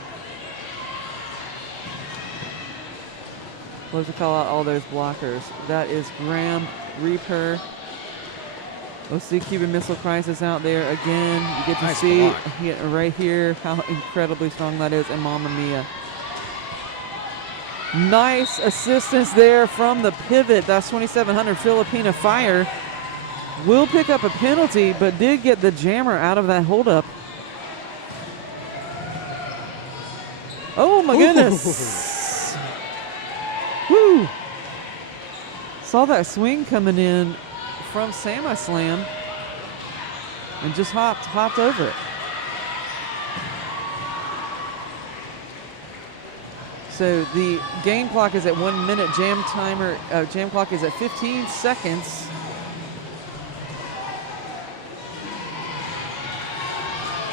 Love to call out all those blockers. That is Graham Reaper. Let's see Cuban Missile Crisis out there again. You get to see right here how incredibly strong that is, and Mamma Mia. Nice assistance there from the pivot. That's 2700 Filipina Fire. Will pick up a penalty, but did get the jammer out of that holdup. Oh my goodness. Woo. Saw that swing coming in from SamaSlam and just hopped over it. So the game clock is at 1 minute. Jam clock is at 15 seconds.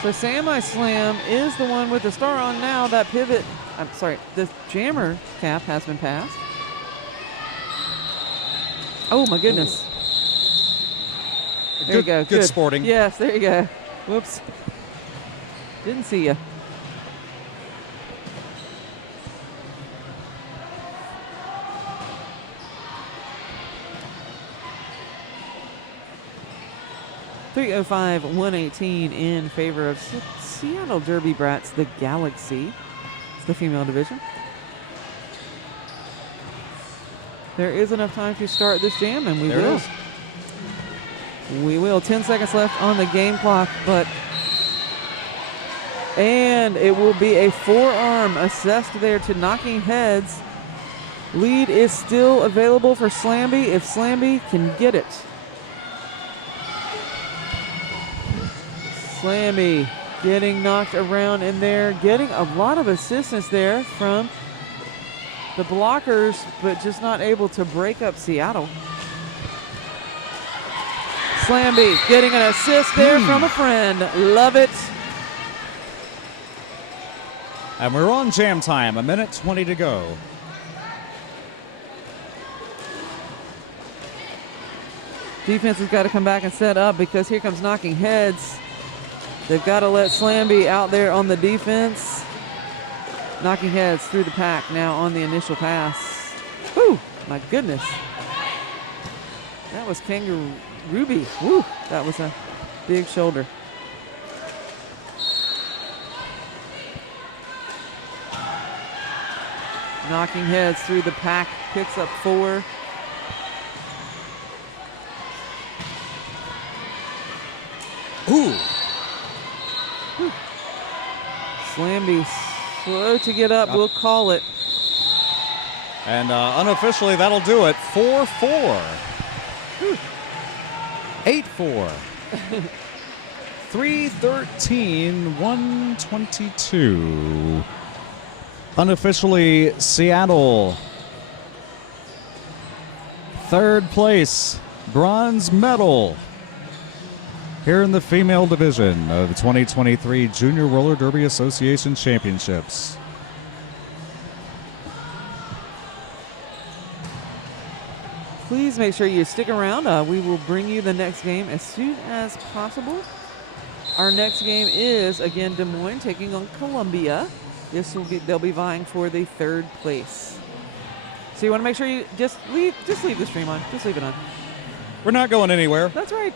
So SamaSlam is the one with the star on now. That pivot, I'm sorry, the jammer cap has been passed. Oh my goodness. There you go. Good sporting. Yes, there you go. Whoops. Didn't see you. .305, 118 in favor of Seattle Derby Brats, the Galaxy. It's the female division. There is enough time to start this jam, and we will. We will. 10 seconds left on the game clock, and it will be a forearm assessed there to knocking heads. Lead is still available for Slamby if Slamby can get it. Slamby getting knocked around in there, getting a lot of assistance there from the blockers, but just not able to break up Seattle. Slamby getting an assist there from a friend. Love it. And we're on jam time, 1:20 to go. Defense has got to come back and set up because here comes knocking heads. They've got to let Slamby out there on the defense. Knocking heads through the pack now on the initial pass. Whew, my goodness. That was Kangaroo Ruby. Whew, that was a big shoulder. Knocking heads through the pack, picks up 4. Ooh. Slamby slow to get up. We'll call it. And unofficially, that'll do it. 4-4. 8-4. 3-13, 122. Unofficially, Seattle. Third place, bronze medal. Here in the female division of the 2023 Junior Roller Derby Association Championships. Please make sure you stick around. We will bring you the next game as soon as possible. Our next game is, again, Des Moines taking on Columbia. They'll be vying for the 3rd place. So you want to make sure you just leave the stream on. Just leave it on. We're not going anywhere. That's right.